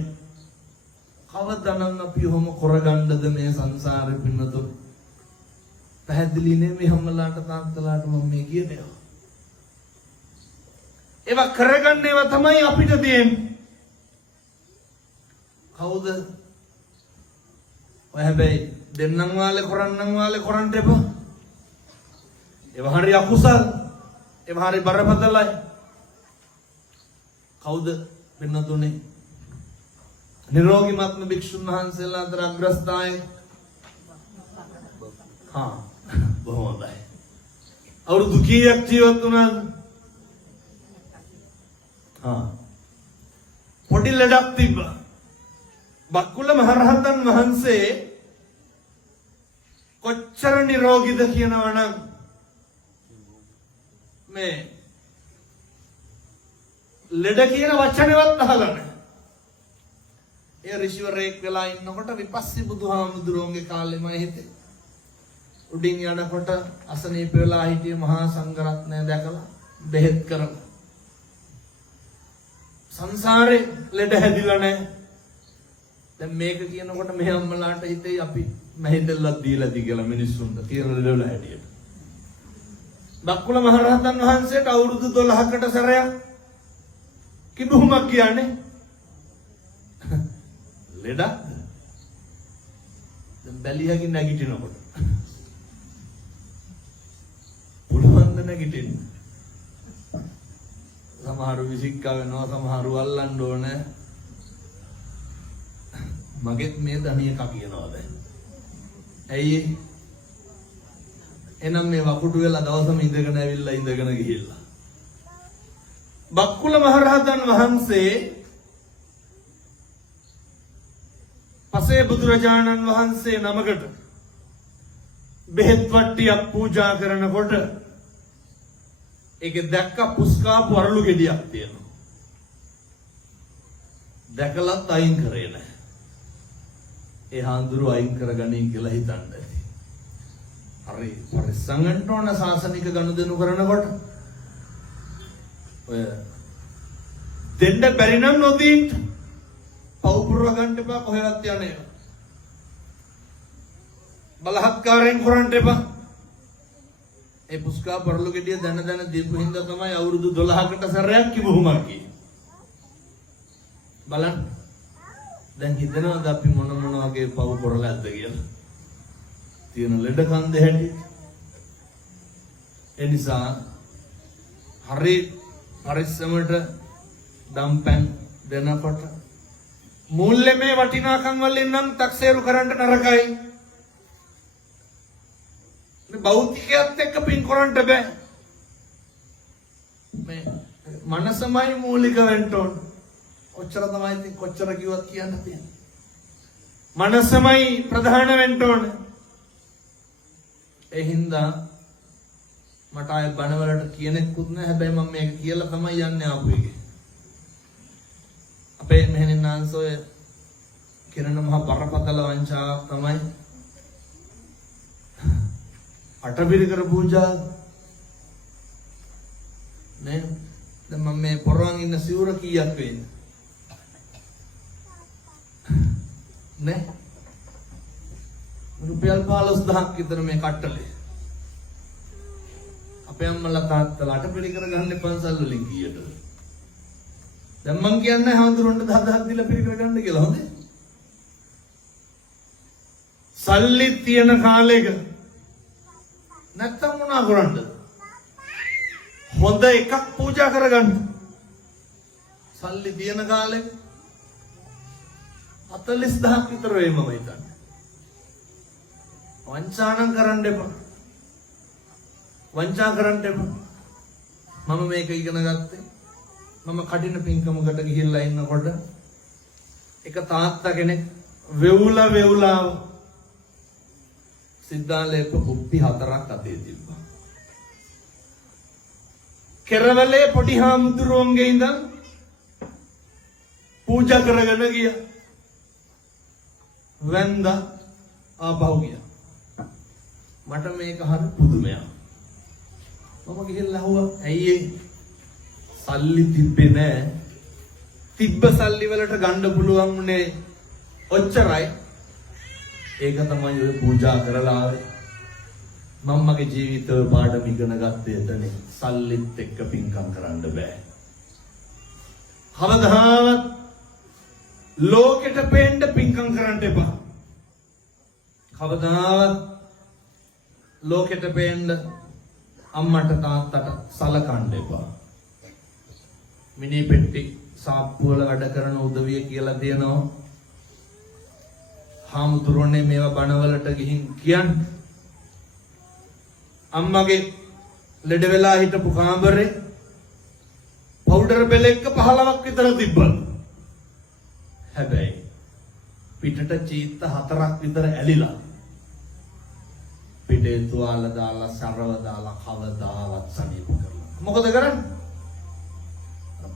කවදානම් අපි ඔහොම කරගන්නද මේ සංසාරේ පින්නතුරු? පැහැදිලි නේ මේ හැමලාට තාත්තලාට මම මේ කියන්නේ. ඒවා කරගන්න ඒවා තමයි අපිට තියෙන්නේ. කවුද? ඔය හැබැයි දෙන්නම් වාලේ කරන්න එපා. ඒවා හරි අකුසල්. ඒවා හරි බරපතලයි. කවුද පින්නතුනේ නිරෝගීමත්ම භික්ෂුන් වහන්සේලා අතර අග්‍රස්ථායේ බොහොම හොඳයි. අවුරුදු කීයක් ජීවත් වුණාද? පොඩි ලඩක් තිබ්බා. බක්කුල මහරහතන් වහන්සේ කොච්චර නිරෝගීද කියනවා නම් මේ ලෙඩ කියන වචනේවත් අහලා නැහැ. ඒ ඍෂිවරයෙක් වෙලා ඉන්නකොට විපස්සී බුදුහාමුදුරුවන්ගේ කාලේ මම හිතේ උඩින් යනකොට අසනීප වෙලා හිටිය මහා සංඝරත්නය දැකලා බෙහෙත් කරලා සංසාරේ ලෙඩ හැදිලා නැහැ. දැන් මේක කියනකොට මෙහි අම්මලාට හිතේ අපි මහින්දල්ලක් දීලාද කියලා මිනිස්සුන්ට තියෙන ලෙඩවල හැටියට. බක්කුල මහරහතන් වහන්සේට අවුරුදු 12කට සැරයක් කිඹුමක් කියන්නේ ලෙඩක්. දැන් බැලියකින් නැගිටිනකොට පුළුවන් ද නැගිටින්න? සමහරු විසික්කා වෙනවා, සමහරු අල්ලන්න ඕන. මගෙත් මේ දණියක කියනවා දැන්. ඇයි එනම් මේ වකුඩු වෙලා දවසම ඉඳගෙන ඇවිල්ලා ඉඳගෙන ගිහිල්ලා. බක්කුල මහරහතන් වහන්සේ පසේ බුදුරජාණන් වහන්සේ නමකට බෙහෙත් වට්ටියක් පූජා කරනකොට ඒක දැක්ක පුස්කාපු අරලු ගෙඩියක් තියෙනවා. දැකලත් අයින් කරේ නැහැ. ඒ හාමුදුරුව අයින් කරගනින් කියලා හිතන්න ඇති. හරි පරිස්සම්ෙන් ඕන සාසනික ගනුදෙනු කරනකොට ඔය දෙන්න බැරි නම් නොදී පවුපුරව ගන්න එපා, කොහෙවත් යන්නේ. බලහත්කාරයෙන් කරන්න එපා. ඒ පුස්කා පරලු ගෙඩිය දන දීපු හින්දා තමයි අවුරුදු 12කට සැරයක් කිඹුමක් කියේ. බලන්න දැන් හිතනවාද අපි මොන වගේ පව කරලාද කියලා? තියෙන ලෙඩ කන්ද හැටි. ඒ නිසා හරි පරිස්සමට දම්පැන් දෙනකොට මූල්‍යමය වටිනාකම් වලින් නම් තක්සේරු කරන්න නරකයි. මේ භෞතිකයත් එක්ක පින් කරන්න බෑ. මේ මනසමයි මූලික වෙන්න ඕන. කොච්චර තමයි ඉතින් කොච්චර කිව්වත් කියන්න තියෙන්නේ. මනසමයි ප්‍රධාන වෙන්න ඕන. ඒ හින්දා මට ආය බණවලට කියනෙකුත් නැහැ. හැබැයි මම මේක කියලා තමයි යන්නේ ආපු එකේ. අපේ මෙහෙණින් ආන්සෝය කිරණ මහ බරපතල වංචාවක් තමයි අටපිරිකර පූජා නේ. දැන් මම මේ පොරවන් ඉන්න සිවුර කීයක් වෙන්නේ නේ? රුපියල් 15000ක් විතර මේ කට්ටලේ. අපේ අම්මලා තාත්තලා අටපිරිකර ගන්න පන්සල් වලින් කීයටද? දැන් මං කියන්නේ හාමුදුරන්ට 10000ක් දීලා පිරිකර ගන්න කියලා. හොඳේ. සල්ලි තියෙන කාලෙක නැත්තම් මොනා කරන්නද? හොඳ එකක් පූජා කරගන්න. සල්ලි තියෙන කාලෙක 40000ක් විතර වෙයි මම හිතන්නේ. වංචානම් කරන්න එපා. වංචා කරන්න එපා. මම මේක ඉගෙන ගත්තේ මම කඩින පින්කමකට ගිහිල්ලා ඉන්නකොට එක තාත්තා කෙනෙක් වෙවුලා සිද්ධාලේප කුප්පි 4ක් අතේ තිබ්බා. කෙරවලේ පොඩි හාමුදුරුවන්ගේ ඉඳන් පූජා කරගෙන ගියා. වැන්දා ආපහු ගියා. මට මේක හරි පුදුමයක්. මම ගිහිල්ලා අහුවා ඇයි සල්ලි තිබ්බේ නෑ? තිබ්බ සල්ලි වලට ගන්න පුළුවන් උනේ ඔච්චරයි. ඒක තමයි ඔය පූජා කරලා ආවේ. මම මගේ ජීවිතේ පාඩම ඉගෙන ගත්තේ එතනේ. සල්ලිත් එක්ක පින්කම් කරන්න බෑ. කවදාවත් ලෝකෙට පෙන්න පින්කම් කරන්න එපා. කවදාවත් ලෝකෙට පෙන්න අම්මට තාත්තට සලකන්න එපා. මිනි පෙට්ටි සාප්පු වල වැඩ කරන උදවිය කියලා දෙනවා. හාමුදුරනේ මේවා බණවලට ගිහින් කියන්නේ. අම්මගේ ලෙඩ වෙලා හිටපු කාමරේ පවුඩර් බෙල එක 15ක් විතර තිබ්බලු. හැබැයි පිටට චීත්ත 4ක් විතර ඇලිලා. පිටේ තුවාල දාලා සරව දාලා කවදාවත් සනීප කරලා. මොකද කරන්නේ?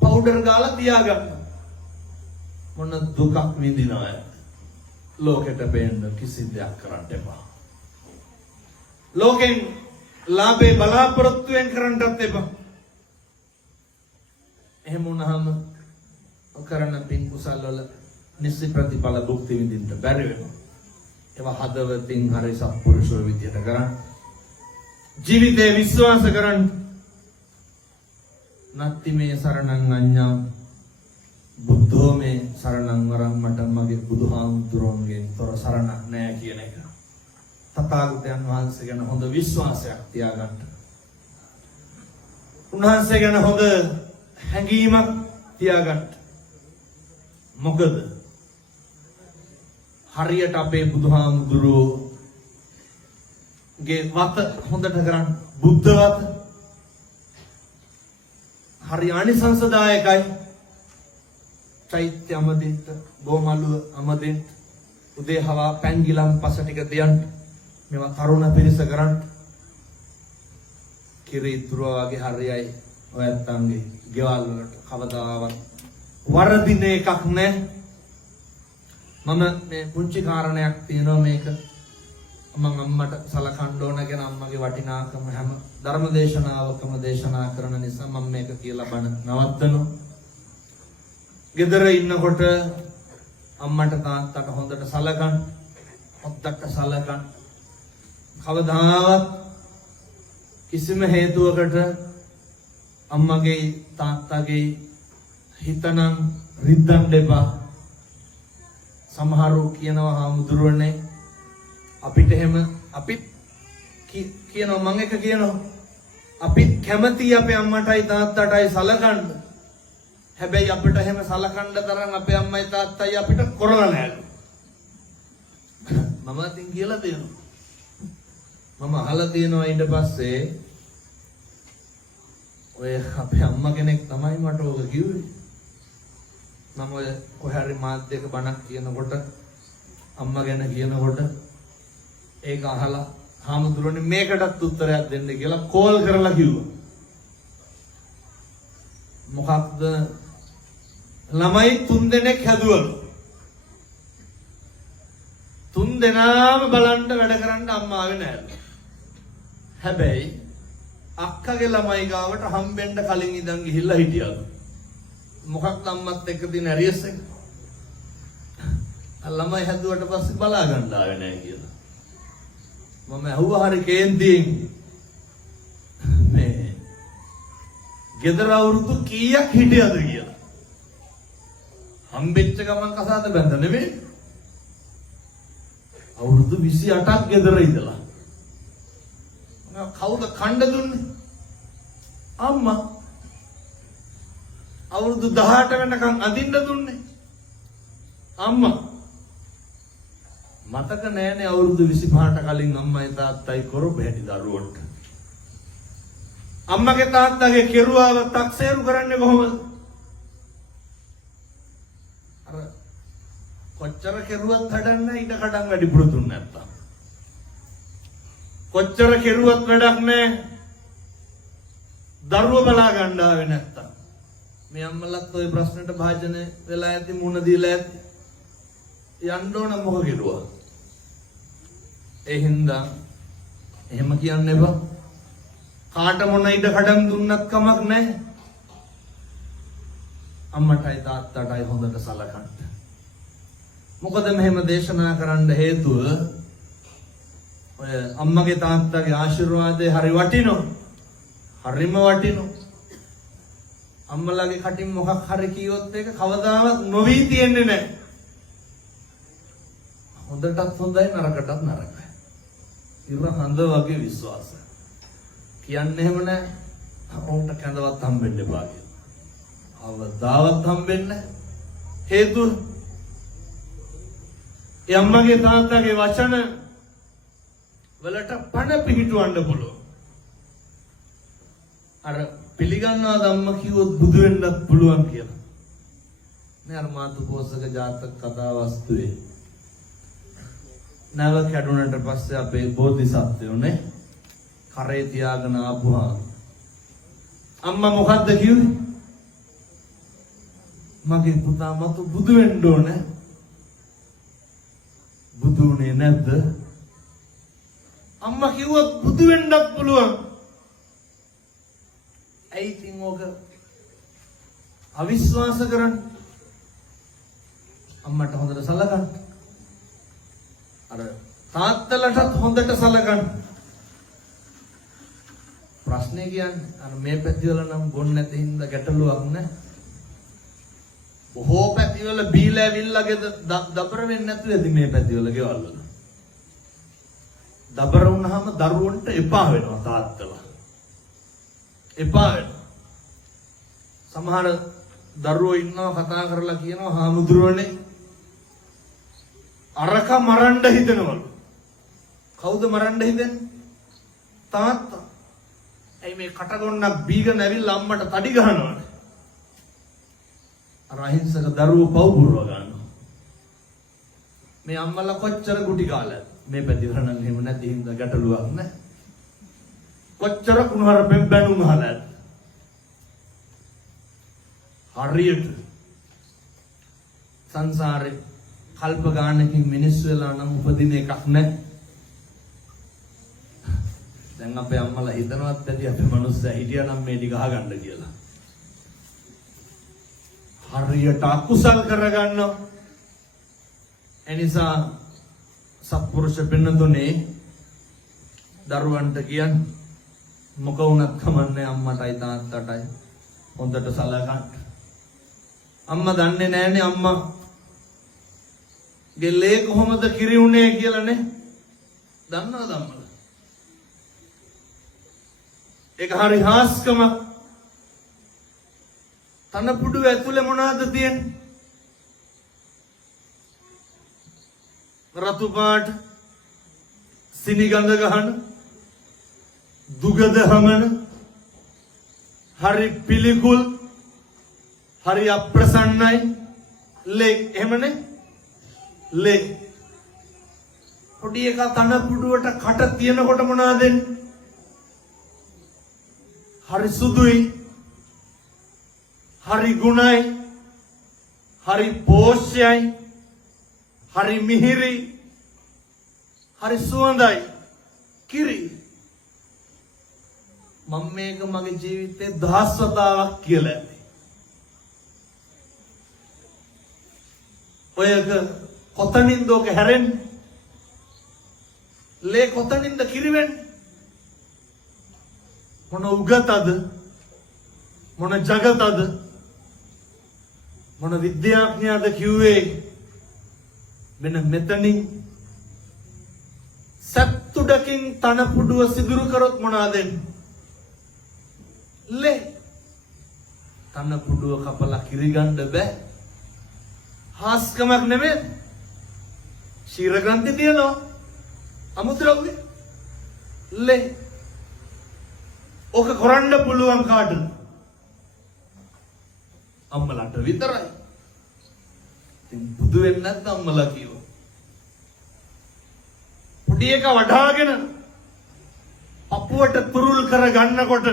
පවුඩර් ගාලා තියාගන්න. මොන දුකක් විඳිනවද? ලෝකෙට බෙන්න කිසි දෙයක් කරන්න එපා. ලෝකෙන් ලාභේ බලාපොරොත්තුෙන් කරන්නත් එපා. එහෙම වුණාම කරන පින් කුසල් වල නිසි ප්‍රතිඵල භුක්ති විඳින්න බැරි වෙනවා. ඒවා හදවතින් හරි සත්පුරුෂෝ විදියට කරන්න. ජීවිතේ විශ්වාස කරන්න. නත්ති මේ සරණං අඤ්ඤා බුද්ධෝ මේ සරණං වරං මට මගේ බුදුහාමුදුරන්ගෙන් තොර සරණක් නැහැ කියන එක. තථාගතයන් වහන්සේ ගැන හොඳ විශ්වාසයක් තියාගන්න. උන්වහන්සේ ගැන හොඳ හැඟීමක් තියාගන්න. මොකද හරියට අපේ බුදුහාමුදුරුවෝගේ වත හොඳට කරන්න. බුද්ධ වත හරි ආනිසංසදායකයි. චෛත්‍ය අමදින්ට, ගෝමලුව අමදින්ට, උදේ හවා පැංගිලම් පස ටික දෙයන්න. මේවා තරුණ පිරිස කරන්න. කිරිතුරුව වගේ හරියයි ඔයත් අංගේ ගෙවල් වලට කවදාවත් වරදින එකක් නැහැ. මම මේ පුංචි කාරණයක් තියෙනවා මේක මම අම්මට සලකන්න ඕන ගැන අම්මගේ වටිනාකම හැම ධර්මදේශනාවකම දේශනා කරන නිසා මම මේක කියලා බණ නවත්තනවා. ගෙදර ඉන්නකොට අම්මට තාත්තට හොඳට සලකන්න. හොද්දට සලකන්න. කවදාවත් කිසිම හේතුවකට අම්මගේ තාත්තගේ හිතනම් රිද්දන්න එපා. සමහරව කියනවා හාමුදුරුවනේ අපිට එහෙම අපිත් කියනවා මම එක කියනවා අපිත් කැමති අපේ අම්මටයි තාත්තටයි සලකන්න. හැබැයි අපිට එහෙම සලකන්න තරම් අපේ අම්මයි තාත්තයි අපිට කරලා නැහැ. මම අතින් කියලා දෙනවා. මම අහලා තියෙනවා ඊට පස්සේ ඔය අපේ අම්මා කෙනෙක් තමයි මට ඔක කිව්වේ. මම ඔය කොහේ හරි මාධ්‍යයක බණක් කියනකොට අම්මා ගැන කියනකොට ඒක අහලා හාමුදුරනේ මේකටත් උත්තරයක් දෙන්න කියලා කෝල් කරලා කිව්වා. මොකක්ද? ළමයි 3 දෙනෙක් හැදුවලු. 3 දෙනාම බලන්න වැඩ කරන්න අම්මා ආවේ නැහැ. හැබැයි අක්කගේ ළමයි ගාවට හම්බෙන්න කලින් ඉඳන් ගිහිල්ලා හිටියලු. මොකක්ද අම්මත් එක්ක තියෙන ඇරියස් එක? ළමයි හැදුවට පස්සේ බලා ගන්න ආවේ නැහැ කියලා. මම ඇහුවා හරි කේන්තියෙන් මේ ගෙදර අවුරුදු කීයක් හිටියද කියලා. හම්බෙච්ච ගමන් කසාද බැඳ නෙමෙයි. අවුරුදු 28ක් ගෙදර ඉඳලා. කවුද කණ්ඩ දුන්නේ? අම්මා. අවුරුදු 18 වෙනකන් අඳින්න දුන්නේ අම්මා. මතක නෑනේ අවුරුදු 25ට කලින් අම්මයි තාත්තයි කරපු හැටි දරුවන්ට. අම්මගේ තාත්තගේ කෙරුවාව තක්සේරු කරන්නේ කොහොමද? අර කොච්චර කෙරුවත් හදන්න ඊට කඩන් වැඩිපුර දුන්නේ නැත්තම්. කොච්චර කෙරුවත් වැඩක් නෑ. දරුව බලා ගන්න ආවේ නැත්තම්. මේ අම්මලත් ওই ප්‍රශ්නෙට භාජනය වෙලා ඇති මුණ දීලා ඇති. යන්න ඕන මොකද කෙරුවා? ඒ හින්දා එහෙම කියන්න එපා. කාට මොන ඉඩ කඩම් දුන්නත් කමක් නැහැ. අම්මටයි තාත්තටයි හොඳට සලකන්න. මොකද මෙහෙම දේශනා කරන්න හේතුව ඔය අම්මගේ තාත්තගේ ආශිර්වාදේ හරි වටිනවා. හරිම වටිනවා. අම්මලාගේ කටින් මොකක් හරි කිව්වොත් ඒක කවදාවත් නොවි තියෙන්නේ නැහැ. හොඳටත් හොඳයි නරකටත් නරකයි. ඉර හඳ වගේ විශ්වාසය. කියන්නේ එහෙම නැහැ. ඔවුන්ට කැඳවත් හම්බෙන්න එපා කියලා. අවදාවත් හම්බෙන්නේ හේතුව ඒ අම්මගේ තාත්තගේ වචන වලට පණ පිහිටවන්න පුළුවන්. අර පිළිගන්නවා ධම්ම කිව්වොත් බුදු වෙන්නත් පුළුවන් කියලා. මේ අර මාතුපෝසක ජාතක කතා වස්තුවේ නැව කැඩුනට පස්සේ අපේ බෝධිසත්වයෝනේ කරේ තියාගෙන ආපුවා. අම්මා මොකද්ද කිව්වේ? මගේ පුතා මතු බුදු වෙන්න ඕනේ. බුදුනේ නැද්ද? අම්මා කිව්වොත් බුදු වෙන්නත් පුළුවන්. ඇයි ඉතින් ඕක අවිශ්වාස කරන්නේ? අම්මට හොඳට සලකන්න. අර තාත්තලටත් හොඳට සලකන්න. ප්‍රශ්නේ කියන්නේ අර මේ පැතිවල නම් බොන්න නැති හින්දා ගැටලුවක් නැහැ. බොහෝ පැතිවල බීලා ඇවිල්ලාගේ දබර වෙන්නේ නැතුව ඇති මේ පැතිවල ගෙවල් වල. දබර වුණාම දරුවන්ට එපා වෙනවා තාත්තලා. එපා වෙනවා. සමහර දරුවෝ ඉන්නවා කතා කරලා කියනවා හාමුදුරුවනේ අරක මරන්න හිතනවලු. කවුද මරන්න හිතන්නේ? තාත්තා. ඇයි මේ කටගොන්නක් බීගෙන ඇවිල්ලා අම්මට තඩි ගහනවනේ. අර අහිංසක දරුවෝ පව් පුරව ගන්නවා. මේ අම්මලා කොච්චර කුටි කාලයක්ද? මේ පැතිවල නම් එහෙම නැති හින්දා ගැටලුවක් නැහැ. කොච්චර කුණහරුපෙන් බැනුම් අහලාද? හරියට සංසාරේ කල්ප ගානකින් මිනිස්සු වෙලා නම් උපදින එකක් නැහැ. දැන් අපේ අම්මලා හිතනවත් ඇති අපේ මනුස්සයා හිටියා නම් මේ ටික අහගන්න කියලා. හරියට අකුසල් කරගන්නවා. එනිසා සත්පුරුෂ පින්නතුනේ දරුවන්ට කියන්නේ මොක වුණත් කමන්නේ අම්මටයි තාත්තටයි හොඳට සලකන්න. අම්මා දන්නේ නැහනේ අම්මා ගෙලේ කොහොමද කිරි උනේ කියලා නේ. දන්නවද අම්මලා? ඒක හරි හාස්කමක්. තනපුඩු ඇතුලේ මොනවද තියෙන්නේ? රතු පාට සිනිගඳ ගහන දුගද හමන හරි පිළිකුල් හරි අප්‍රසන්නයි ලේ එහෙමනේ ලේ පොඩි එක තනපුඩුවට කට තියනකොට මොනවද දෙන්නේ? හරි සුදුයි හරි ගුණයි හරි පෝෂ්‍යයි හරි මිහිරි හරි සුවඳයි කිරි. මම මේක මගේ ජීවිතේ දහස් වතාවක් කියලා ඇති. ඔයක කොතනින්ද ඔක හැරෙන්නේ? ලේ කොතනින්ද කිරි වෙන්නේ? මොන උගතද? මොන జగතද? මොන විද්‍යාඥයාද කිව්වේ මෙන්න මෙතනින් සත්තුඩකින් තනපුඩුව සිදුරු කරොත් මොනවද වෙන්නේ? ලේ. තනපුඩුව කපලා කිරි ගන්න බෑ. හාස්කමක් නෙමෙයි. ශීර ග්‍රන්ථි තියෙනවා. අමුද්‍රව්‍ය. ලේ. ඕක කරන්න පුළුවන් කාටද? අම්මලාට විතරයි. ඉතින් බුදු වෙන්නේ නැත්නම් අම්මලා කියනවා. පොඩි එක වඩාගෙන අපුවට තුරුල් කර ගන්නකොට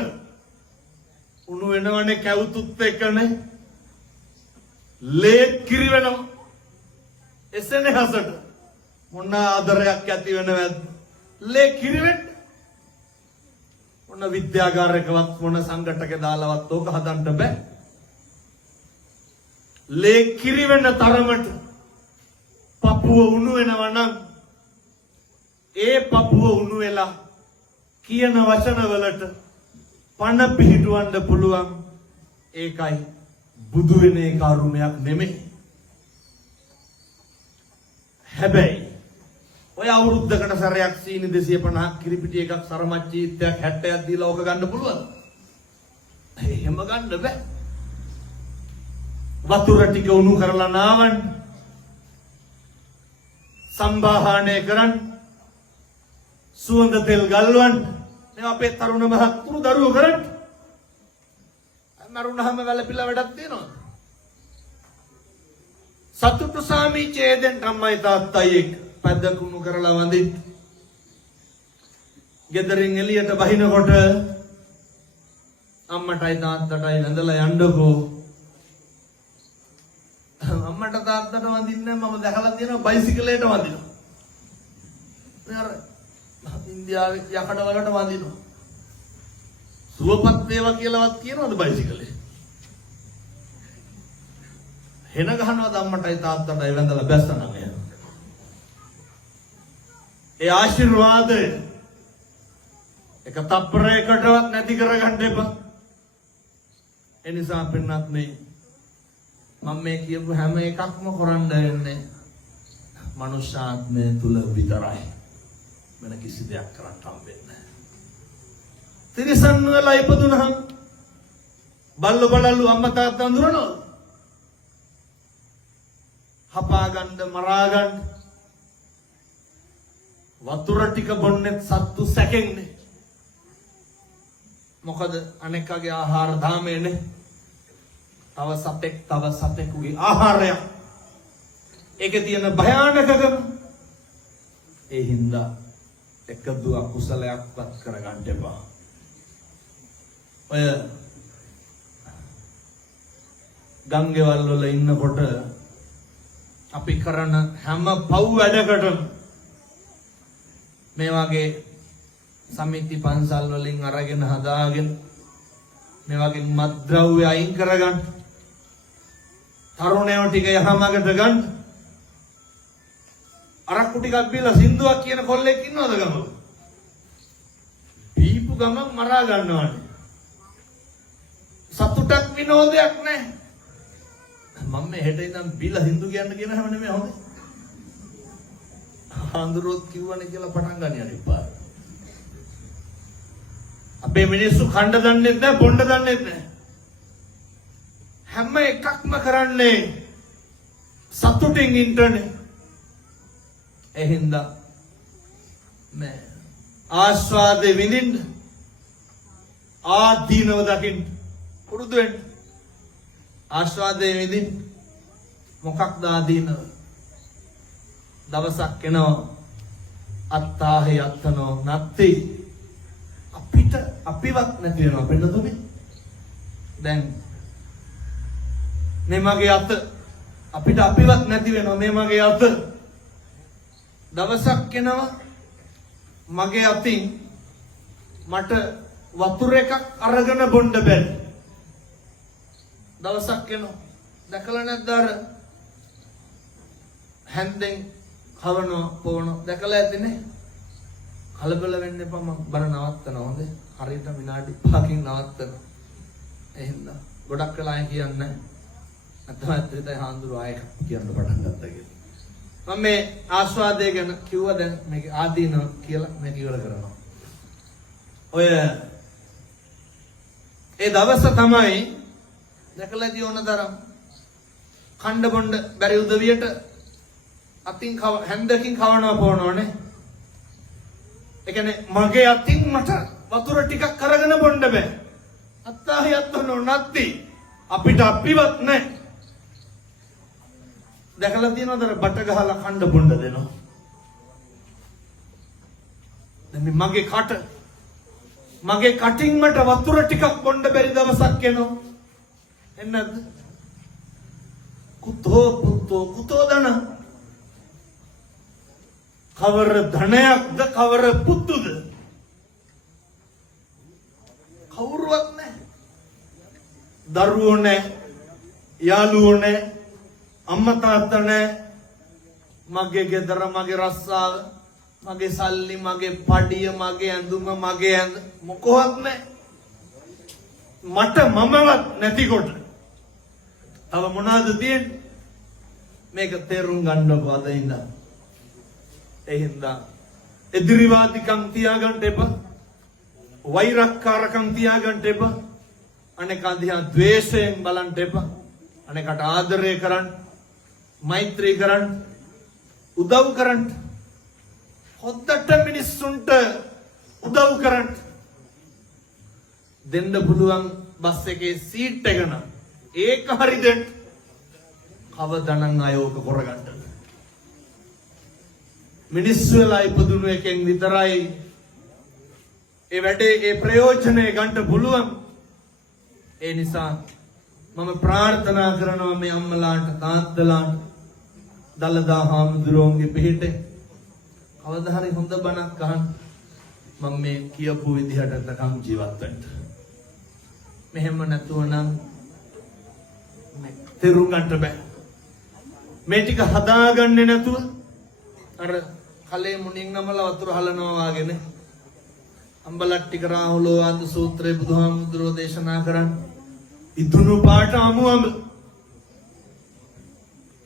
උණු වෙනවනේ කැවුතුත් එක්කනේ. ලේ කිරි වෙනවා. එසෙනේ හසට මොන ආදරයක් ඇති වෙනවද? ලේ කිරි වෙන්න. මොන විද්‍යාගාරයකවත් මොන සංගටක දාලවත් ඕක හදන්න බෑ. ලේ කිරි වෙන තරමට පපුව උණු වෙනවා නම් ඒ පපුව උණු වෙලා කියන වචන වලට පණ පිහිටවන්න පුළුවන්. ඒකයි බුදු වෙන එක අරුමයක් නෙමෙයි. හැබැයි ඔය අවුරුද්දකට සැරයක් සීනි 250ක් කිරිපිටි එකක් සරමච්චීත්‍යයක් 70ක් දීලා ඕක ගන්න පුළුවන්. එහෙම ගන්න බෑ. වතුර ටික උණු කරලා නාවන්න. සම්බාහනය කරන්න. සුවඳ තෙල් ගල්වන්න. මේ අපේ තරුණ මහත්තුරු දරුවෝ කරන්න. මරුණාම වැළපිලා වැඩක් තියනවද? සතුටු සාමිචේදෙන් අම්මයි තාත්තයි එක්ක පැදකුණු කරලා වඳින්න. ගෙදරින් එළියට බහිනකොට අම්මටයි තාත්තටයි වැඳලා යන්නකෝ. අම්මට තාත්තට වඳින්නේ මම දැකලා තියෙනවා බයිසිකලයට වඳිනවා. මේ අර ඉන්දියාවේ යකඩ වලට වඳිනවා. සුවපත් වේවා කියලාවත් කියනවද බයිසිකලේ? හෙන ගහනවද අම්මටයි තාත්තටයි වැඳලා බැස්සනම් එහෙම. ඒ ආශිර්වාදය එක තප්පරයකටවත් නැති කරගන්න එපා. ඒ නිසා පින්නත් මම මේ කියපු හැම එකක්ම කරන්න වෙන්නේ මනුෂ්‍යාත්මය තුල විතරයි. වෙන කිසි දෙයක් කරන්න හම්බෙන්නේ නැහැ. තිරිසන් වල ඉපදුනහම බල්ලු බලලු අම්මා තාත්තා අඳුරනවා. හපා ගන්න මරා ගන්න වතුර ටික බොන්නේ සත්තු සැකෙන්නේ. මොකද අනෙක්ගේ ආහාර දාමේනේ. තව සතෙකුගේ ආහාරයක්. ඒකේ තියෙන භයානකකම. ඒ හින්දා එකදු අකුසලයක්වත් කරගන්න එපා. ඔය ගංගේවල් වල ඉන්නකොට අපි කරන හැම පව් වැඩකටම මේ වගේ සමිති පන්සල් වලින් අරගෙන හදාගෙන මේ වගේ මත්ද්‍රව්‍ය අයින් කරගන්න. තරුණයෝ ටික යහමගට ගන්න. අරක්කු ටිකක් බීලා සින්දුවක් කියන කොල්ලෙක් ඉන්නවද ගමක? පීපු ගමන් මරා ගන්නවනේ. සතුටක් විනෝදයක් නැහැ. මම හෙට ඉඳන් බීලා සින්දු කියන්න කියන හැම නෙමෙයි හොඳේ. හඳුරොත් කිව්වනේ කියලා පටන් ගන්න යන්නේ පාර. අපේ මිනිස්සු කණ්ඩ දන්නේ නැහැ, බොණ්ඩ දන්නේ නැහැ. හැම එකක්ම කරන්නේ සතුටින් ඉන්නනේ. එහින්දා මේ ආස්වාදේ විඳින්න ආදීනව දකින්න පුරුදු වෙන්න. ආස්වාදේ විඳින්න මොකක්ද ආදීනව? දවසක් එනවා අත්තාහි අත්තනෝ නැත්ති අපිවත් නැති වෙනවා පෙන්නතුනේ. දැන් මේ මගේ අත අපිට අපිවත් නැති වෙනවා. මේ මගේ අත දවසක් එනවා මගේ අතින් මට වතුර එකක් අරගෙන බොන්න බැරි. දවසක් එනවා දැකලා නැද්ද අර හැන්දෙන් කවනවා පොවනවා දැකලා ඇතිනේ. කලබල වෙන්න එපා. මම බර නවත්තනවා. හොඳේ හරියට විනාඩි 5කින් නවත්තනවා. එහෙනම් ගොඩක් වෙලා කියන්නේ නැත්නම් ඇත්තටම හාමුදුරුවෝ ආයෙ කියන්න පටන් ගත්තා කියලා. මම මේ ආස්වාදය ගැන කිව්වා. දැන් මේක ආදීන කියලා මේක ඉවර කරනවා. ඔය ඒ දවස තමයි දැකලාදී ඕනතරම් කණ්ඩ බොණ්ඩ බැරි උදවියට අතින් හැන්දකින් කවනවා පොවනෝනේ. ඒ කියන්නේ මගේ අතින් මට වතුර ටිකක් අරගෙන බොන්න බෑ. අත්තාහි අත්තනෝ නැත්ති අපිට අපිවත් නැහැ. දැකලා තියෙනවද බට ගහලා කණ්ඩ බොන්න දෙනවා. දැන් මගේ කටින් මට වතුර ටිකක් බොන්න බැරි දවසක් එනවා. එන්නද? කුතෝ දන කවර ධනයක්ද කවර පුතුද කවුරුවත් නැහැ. දරුවෝ නැහැ, යාළුවෝ නැහැ, අම්මා තාත්තා නැහැ. මගේ ගෙදර මගේ රස්සාව මගේ සල්ලි මගේ පඩිය මගේ ඇඳුම මගේ ඇඳ මොකවත් නැහැ. මට මමවත් නැතිකොට තව මොනවද තියෙන්නේ? මේක තේරුම් ගන්නකො අද ඉඳන්. එහින්දා එදිරිවාදිකම් තියාගන්න එපා. වෛරක්කාරකම් තියාගන්න එපා. අනෙක් අධ්‍යා ද්වේෂයෙන් බලන්න එපා. අනෙකට ආදරය කරන්න, මෛත්‍රී කරන්න, උදව් කරන්න, හොද්දට මිනිස්සුන්ට උදව් කරන්න. දෙන්න පුළුවන් බස් එකේ සීට් එක නම් ඒක හරි දෙන්න. කවදානම් ආයෝක කරගන්න. මිනිස්සු වෙලා ඉපදුණු එකෙන් විතරයි ඒ වැඩේ ඒ ප්‍රයෝජනය ගන්න පුළුවන්. ඒ නිසා මම ප්‍රාර්ථනා කරනවා මේ අම්මලාට තාත්තලාට දලදා හාමුදුරුවන්ගේ පිහිට කවදා හරි හොඳ බණක් අහන්න මම මේ කියපු විදිහට තකම් ජීවත් වෙන්න. මෙහෙම නැතුව නම් තේරුම් ගන්න බෑ. මේ ටික හදාගන්නේ නැතුව අර කලේ මුණින් නමලා වතුර හලනවා වගේනේ. අම්බලට්ටික රාහුලෝවාද සූත්‍රයේ බුදුහාමුදුරුවෝ දේශනා කරන්නේ ඉදුණු පාට අමුවම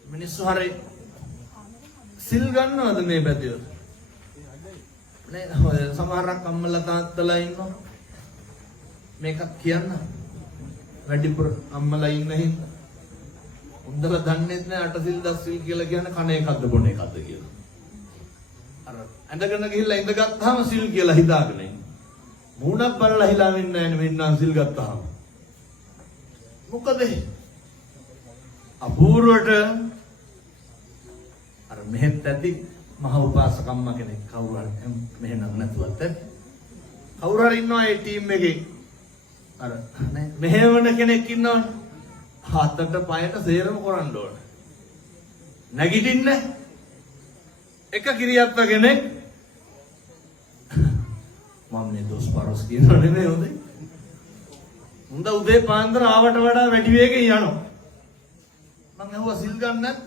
මිනිස්සු හරි සිල් ගන්නවද මේ පැතිවල? නේ සමහරක් අම්මලා තාත්තලා ඉන්නවා. මේක කියන්න වැඩිපුර අම්මලා ඉන්න හින්දා උන්දලා දන්නේ නැහැ අටසිල් දස්සිල් කියලා කියන්නේ කණ එකක්ද බොන එකක්ද කියලා. අර ඇඳගෙන ගිහිල්ලා ඉඳගත්තාම සිල් කියලා හිතාගෙන ඉන්න. මූණක් බලලා හිලාවෙන්නේ නැහැ නේ මෙන්න සිල් ගත්තාම. මොකද අපූර්වට අර මෙහෙත් ඇති මහ උපාසකම්ම කෙනෙක් කවුරු හරි මෙහෙනම් නැතුවත් ඇති. කවුරු හරි ඉන්නවා ඒ ටීම් එකේ. අර නේ මෙහෙවන කෙනෙක් ඉන්නවනේ. හතට පයට සේරම කරන්න ඕන. නැගිටින්න එක කිරියත්ත කෙනෙක් මම මේ දොස් පරස් කියනව නෙමෙයි හොඳේ. මුන්ද උදේ පාන්දර ආවට වඩා වැඩි වේගෙන් යනවා. මං ඇහුවා සිල් ගන්න නැද්ද?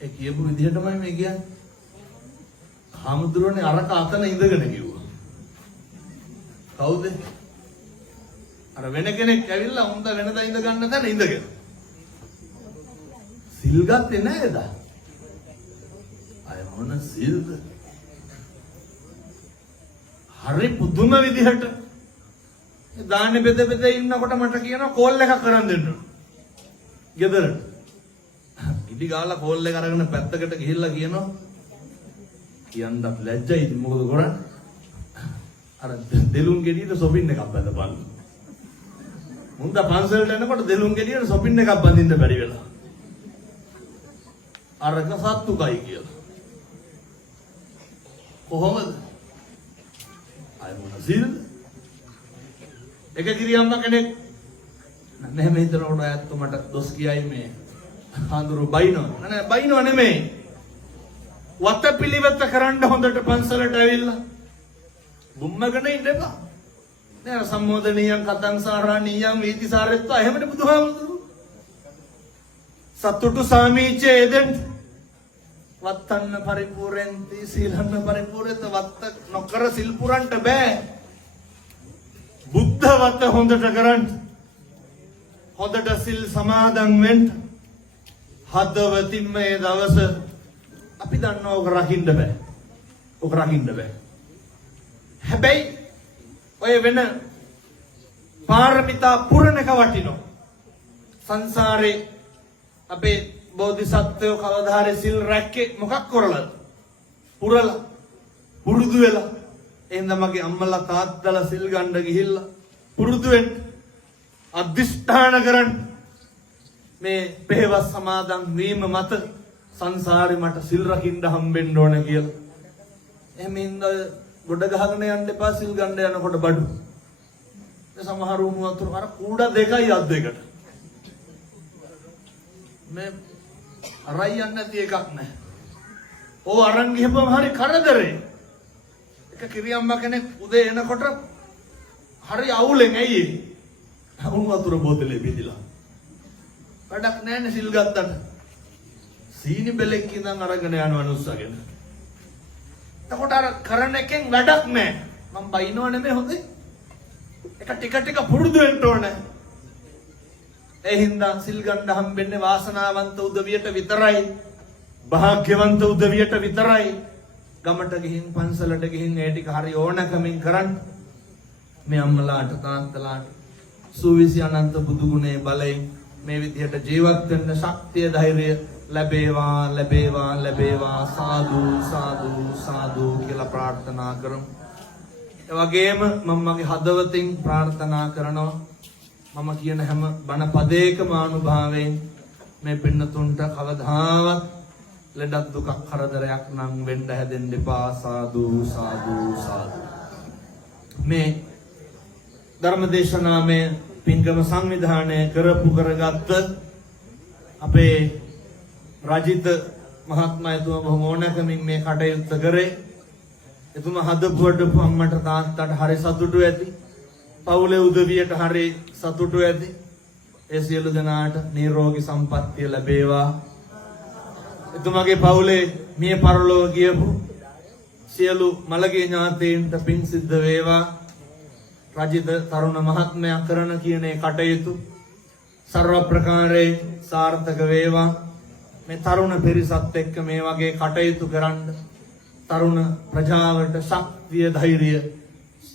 ඒ කියපු විදිහටමයි මේ කියන්නේ. හාමුදුරනේ අරක අතන ඉඳගෙන කිව්වා. කවුද? අර වෙන කෙනෙක් ඇවිල්ලා උන්ද වෙනදා ඉඳ ගන්න තැන ඉඳගෙන. සිල් ගත්තේ නෑද? අය මොන සිල්ද? හරි පුදුම විදිහට දාන්නේ බෙද බෙද ඉන්නකොට මට කියනවා කෝල් එකක් කරන් දෙන්න. ගෙදරට. ඉදි ගාලා කෝල් එක අරගෙන පැත්තකට ගිහිල්ලා කියනවා කියන්නත් ලැජ්ජයි ඉතින් මොකද කරන්නේ? අර දෙලුම් ගෙඩියට සොපින් එකක් බඳපන්. මුන්ද පන්සලට එනකොට දෙලුම් ගෙඩියට සොපින් එකක් බඳින්න බැරි වෙලා. අරක සත්තුකයි කියලා. කොහොමද? අය මොන සිල්? එක කිරියම්ම කෙනෙක් මෙහෙම හිතනකොට ඇත්ත මට දොස් කියයි මේ හාඳුරු බයිනෝ. නෑ බයිනෝ නෙමෙයි. වතපිලිවෙත කරන්න හොඳට පන්සලට ඇවිල්ලා බුම්මගෙන ඉන්න එපා. නෑ සම්මෝදනියම් කතං සාරාණියම් වීතිසාරෙත්වා එහෙමනේ බුදුහාමුදුරු. සතුටු සාමීචේ එදෙන් වත්තන්න පරිපූර්ණති සීලන්න පරිපූර්ණත වත්ත නොකර සිල් පුරන්ට බෑ. බුද්ධ වත හොඳට කරන්න. හොඳට සිල් සමාදන් වෙන්න. හදවතින් මේ දවස අපි දන්නවා ඔක රකින්න බෑ. ඔක රකින්න බෑ. හැබැයි ඔය වෙන පාරමිතා පුරණ එක වටිනවා. සංසාරේ අපේ බෝධිසත්වයෝ කවදා හරි සිල් රැක්කේ මොකක් කරලාද? පුරලා පුරුදු වෙලා. එහෙනම් මගේ අම්මලා තාත්තලා සිල් ගන්න ගිහිල්ලා පුරුදු වෙන්න අධිෂ්ඨාන කරන්න මේ පෙරවස් සමාදන් වීම මත සංසාරේ මට සිල් රකින්න හම්බෙන්න ඕන කියලා. එහෙම ඉඳ ගොඩ ගහගෙන යන්න එපා සිල් ගන්න යනකොට බඩු. ඒ සමහරු වතුර අර කූඩා දෙකයි අත් දෙකට. මේ අරයි යන්නේ නැති එකක් නැහැ. ඕ අරන් ගිහපුවම හරි කරදරේ. එක කිරියම්ම කෙනෙක් උදේ එනකොට හරි අවුලෙන් ඇයි ඒ? අවුල් වතුර බෝතලේ බෙදලා. වැඩක් නැහැ සිල් ගත්තට. සීනි බෙලෙක් ඉඳන් අරගෙන යන අනුස්සගෙන. එතකොට අර කරන එකෙන් වැඩක් නැහැ. මම බයිනව නෙමෙයි හොඳේ. එක ටික පුරුදු වෙන්න ඕනේ. ඒ හින්දා සිල් ගන්න හම්බෙන්නේ වාසනාවන්ත උදවියට විතරයි. භාග්‍යවන්ත උදවියට විතරයි. ගමට ගිහින් පන්සලට ගිහින් ඒ ටික හරි ඕනකමින් කරන්න. මේ අම්මලාට තාත්තලාට සූවිසි අනන්ත බුදු ගුණේ බලයෙන් මේ විදිහට ජීවත් වෙන්න ශක්තිය ධෛර්යය ලැබේවා සාදු සාදු සාදු කියලා ප්‍රාර්ථනා කරමු. ඒ වගේම මම මගේ හදවතින් ප්‍රාර්ථනා කරනවා මම කියන හැම බණ පදයකම අනුභවයෙන් මේ පින්නතුන්ට කවදාවත් ලෙඩක් දුකක් කරදරයක් නම් වෙන්න හැදෙන්න එපා සාදු සාදු සාදු. මේ ධර්මදේශනාමේ පින්කම සංවිධානය කරගත්ත අපේ රජිත මහත්මයා එතුමා බොහොම ඕනකමින් මේ කටයුත්ත කරේ. එතුමා හදපුවටපු අම්මට තාත්තට හරි සතුටු ඇති. පවුලේ උදවියට හරි සතුටු ඇති. ඒ සියලු දෙනාට නිරෝගී සම්පන්නිය ලැබේවා. එතුමාගේ පවුලේ මිය පරලොව ගියපු සියලු මළගිය ඥාතීන්ට පින් සිද්ධ වේවා. රජිත තරුණ මහත්මයා කරන කියන කටයුතු සර්ව ප්‍රකාරයෙන් සාර්ථක වේවා. මේ තරුණ පිරිසත් එක්ක මේ වගේ කටයුතු කරන්න තරුණ ප්‍රජාවට ශක්තිය ධෛර්යය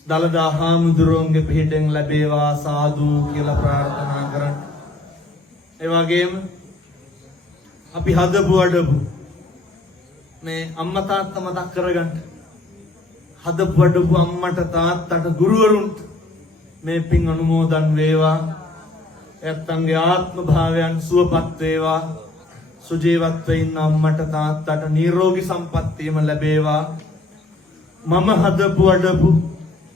දලදා හාමුදුරුවන්ගේ පිහිටෙන් ලැබේවා සාදු කියලා ප්‍රාර්ථනා කරන්න. ඒ වගේම අපි හදපු මේ අම්මා තාත්තා මතක් කරගන්න. හදපු අම්මට තාත්තට ගුරුවරුන්ට මේ පින් අනුමෝදන් වේවා. එයත්න්ගේ ආත්ම භාවයන් සුවපත් වේවා. සුජීවත්ව ඉන්න අම්මට තාත්තට නිරෝගී සම්පන්නියම ලැබේවා. මම හදපු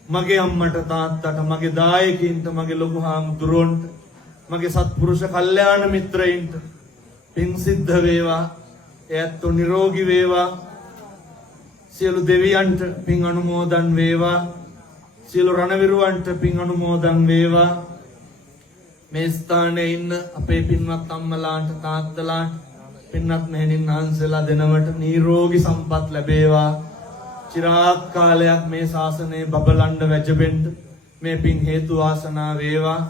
මගේ අම්මට තාත්තට මගේ දායකයින්ට මගේ ලොකු හාමුදුරුවන්ට මගේ සත්පුරුෂ කල්යාණ මිත්‍රයින්ට පින් සිද්ධ වේවා. එයත් නිරෝගී වේවා. සියලු දෙවියන්ට පින් අනුමෝදන් වේවා. සියලු රණවිරුවන්ට පින් අනුමෝදන් වේවා. මේ ස්ථානයේ ඉන්න අපේ පින්වත් අම්මලාට තාත්තලාට පින්වත් මෙහෙණින් වහන්සේලා දෙනවට නිරෝගී සම්පත් ලැබේවා. චිරාත් කාලයක් මේ ශාසනයේ බබලන්න වැජබෙන්න මේ පින් හේතු වාසනා වේවා.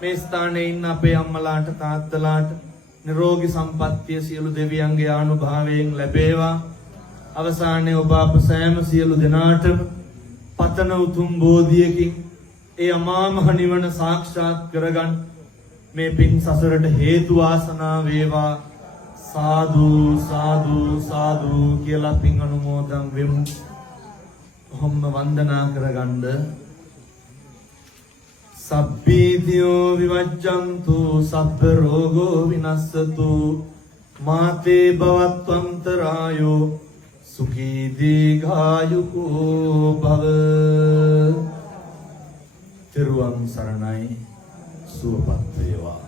මේ ස්ථානයේ ඉන්න අපේ අම්මලාට තාත්තලාට නිරෝගී සම්පන්නිය සියලු දෙවියන්ගේ ආනුභාවයෙන් ලැබේවා. අවසානයේ ඔබ අප සෑම සියලු දෙනාටම පතන උතුම් බෝධියකින් ඒ අමා මහ නිවන සාක්ෂාත් කරගන්න මේ පින් සසරට හේතු වාසනා වේවා. සාදු සාදු සාදු කියලා පින් අනුමෝදන් වෙමු. කොහොම වන්දනා කරගන්න. සබ්බීතියෝ විවජ්ජන්තු සබ්බ රෝගෝ විනස්සතු මාතේ භවත්වන්තරායෝ සුඛී දීඝායුකෝ භව. තෙරුවන් සරණයි. සුවපත් වේවා.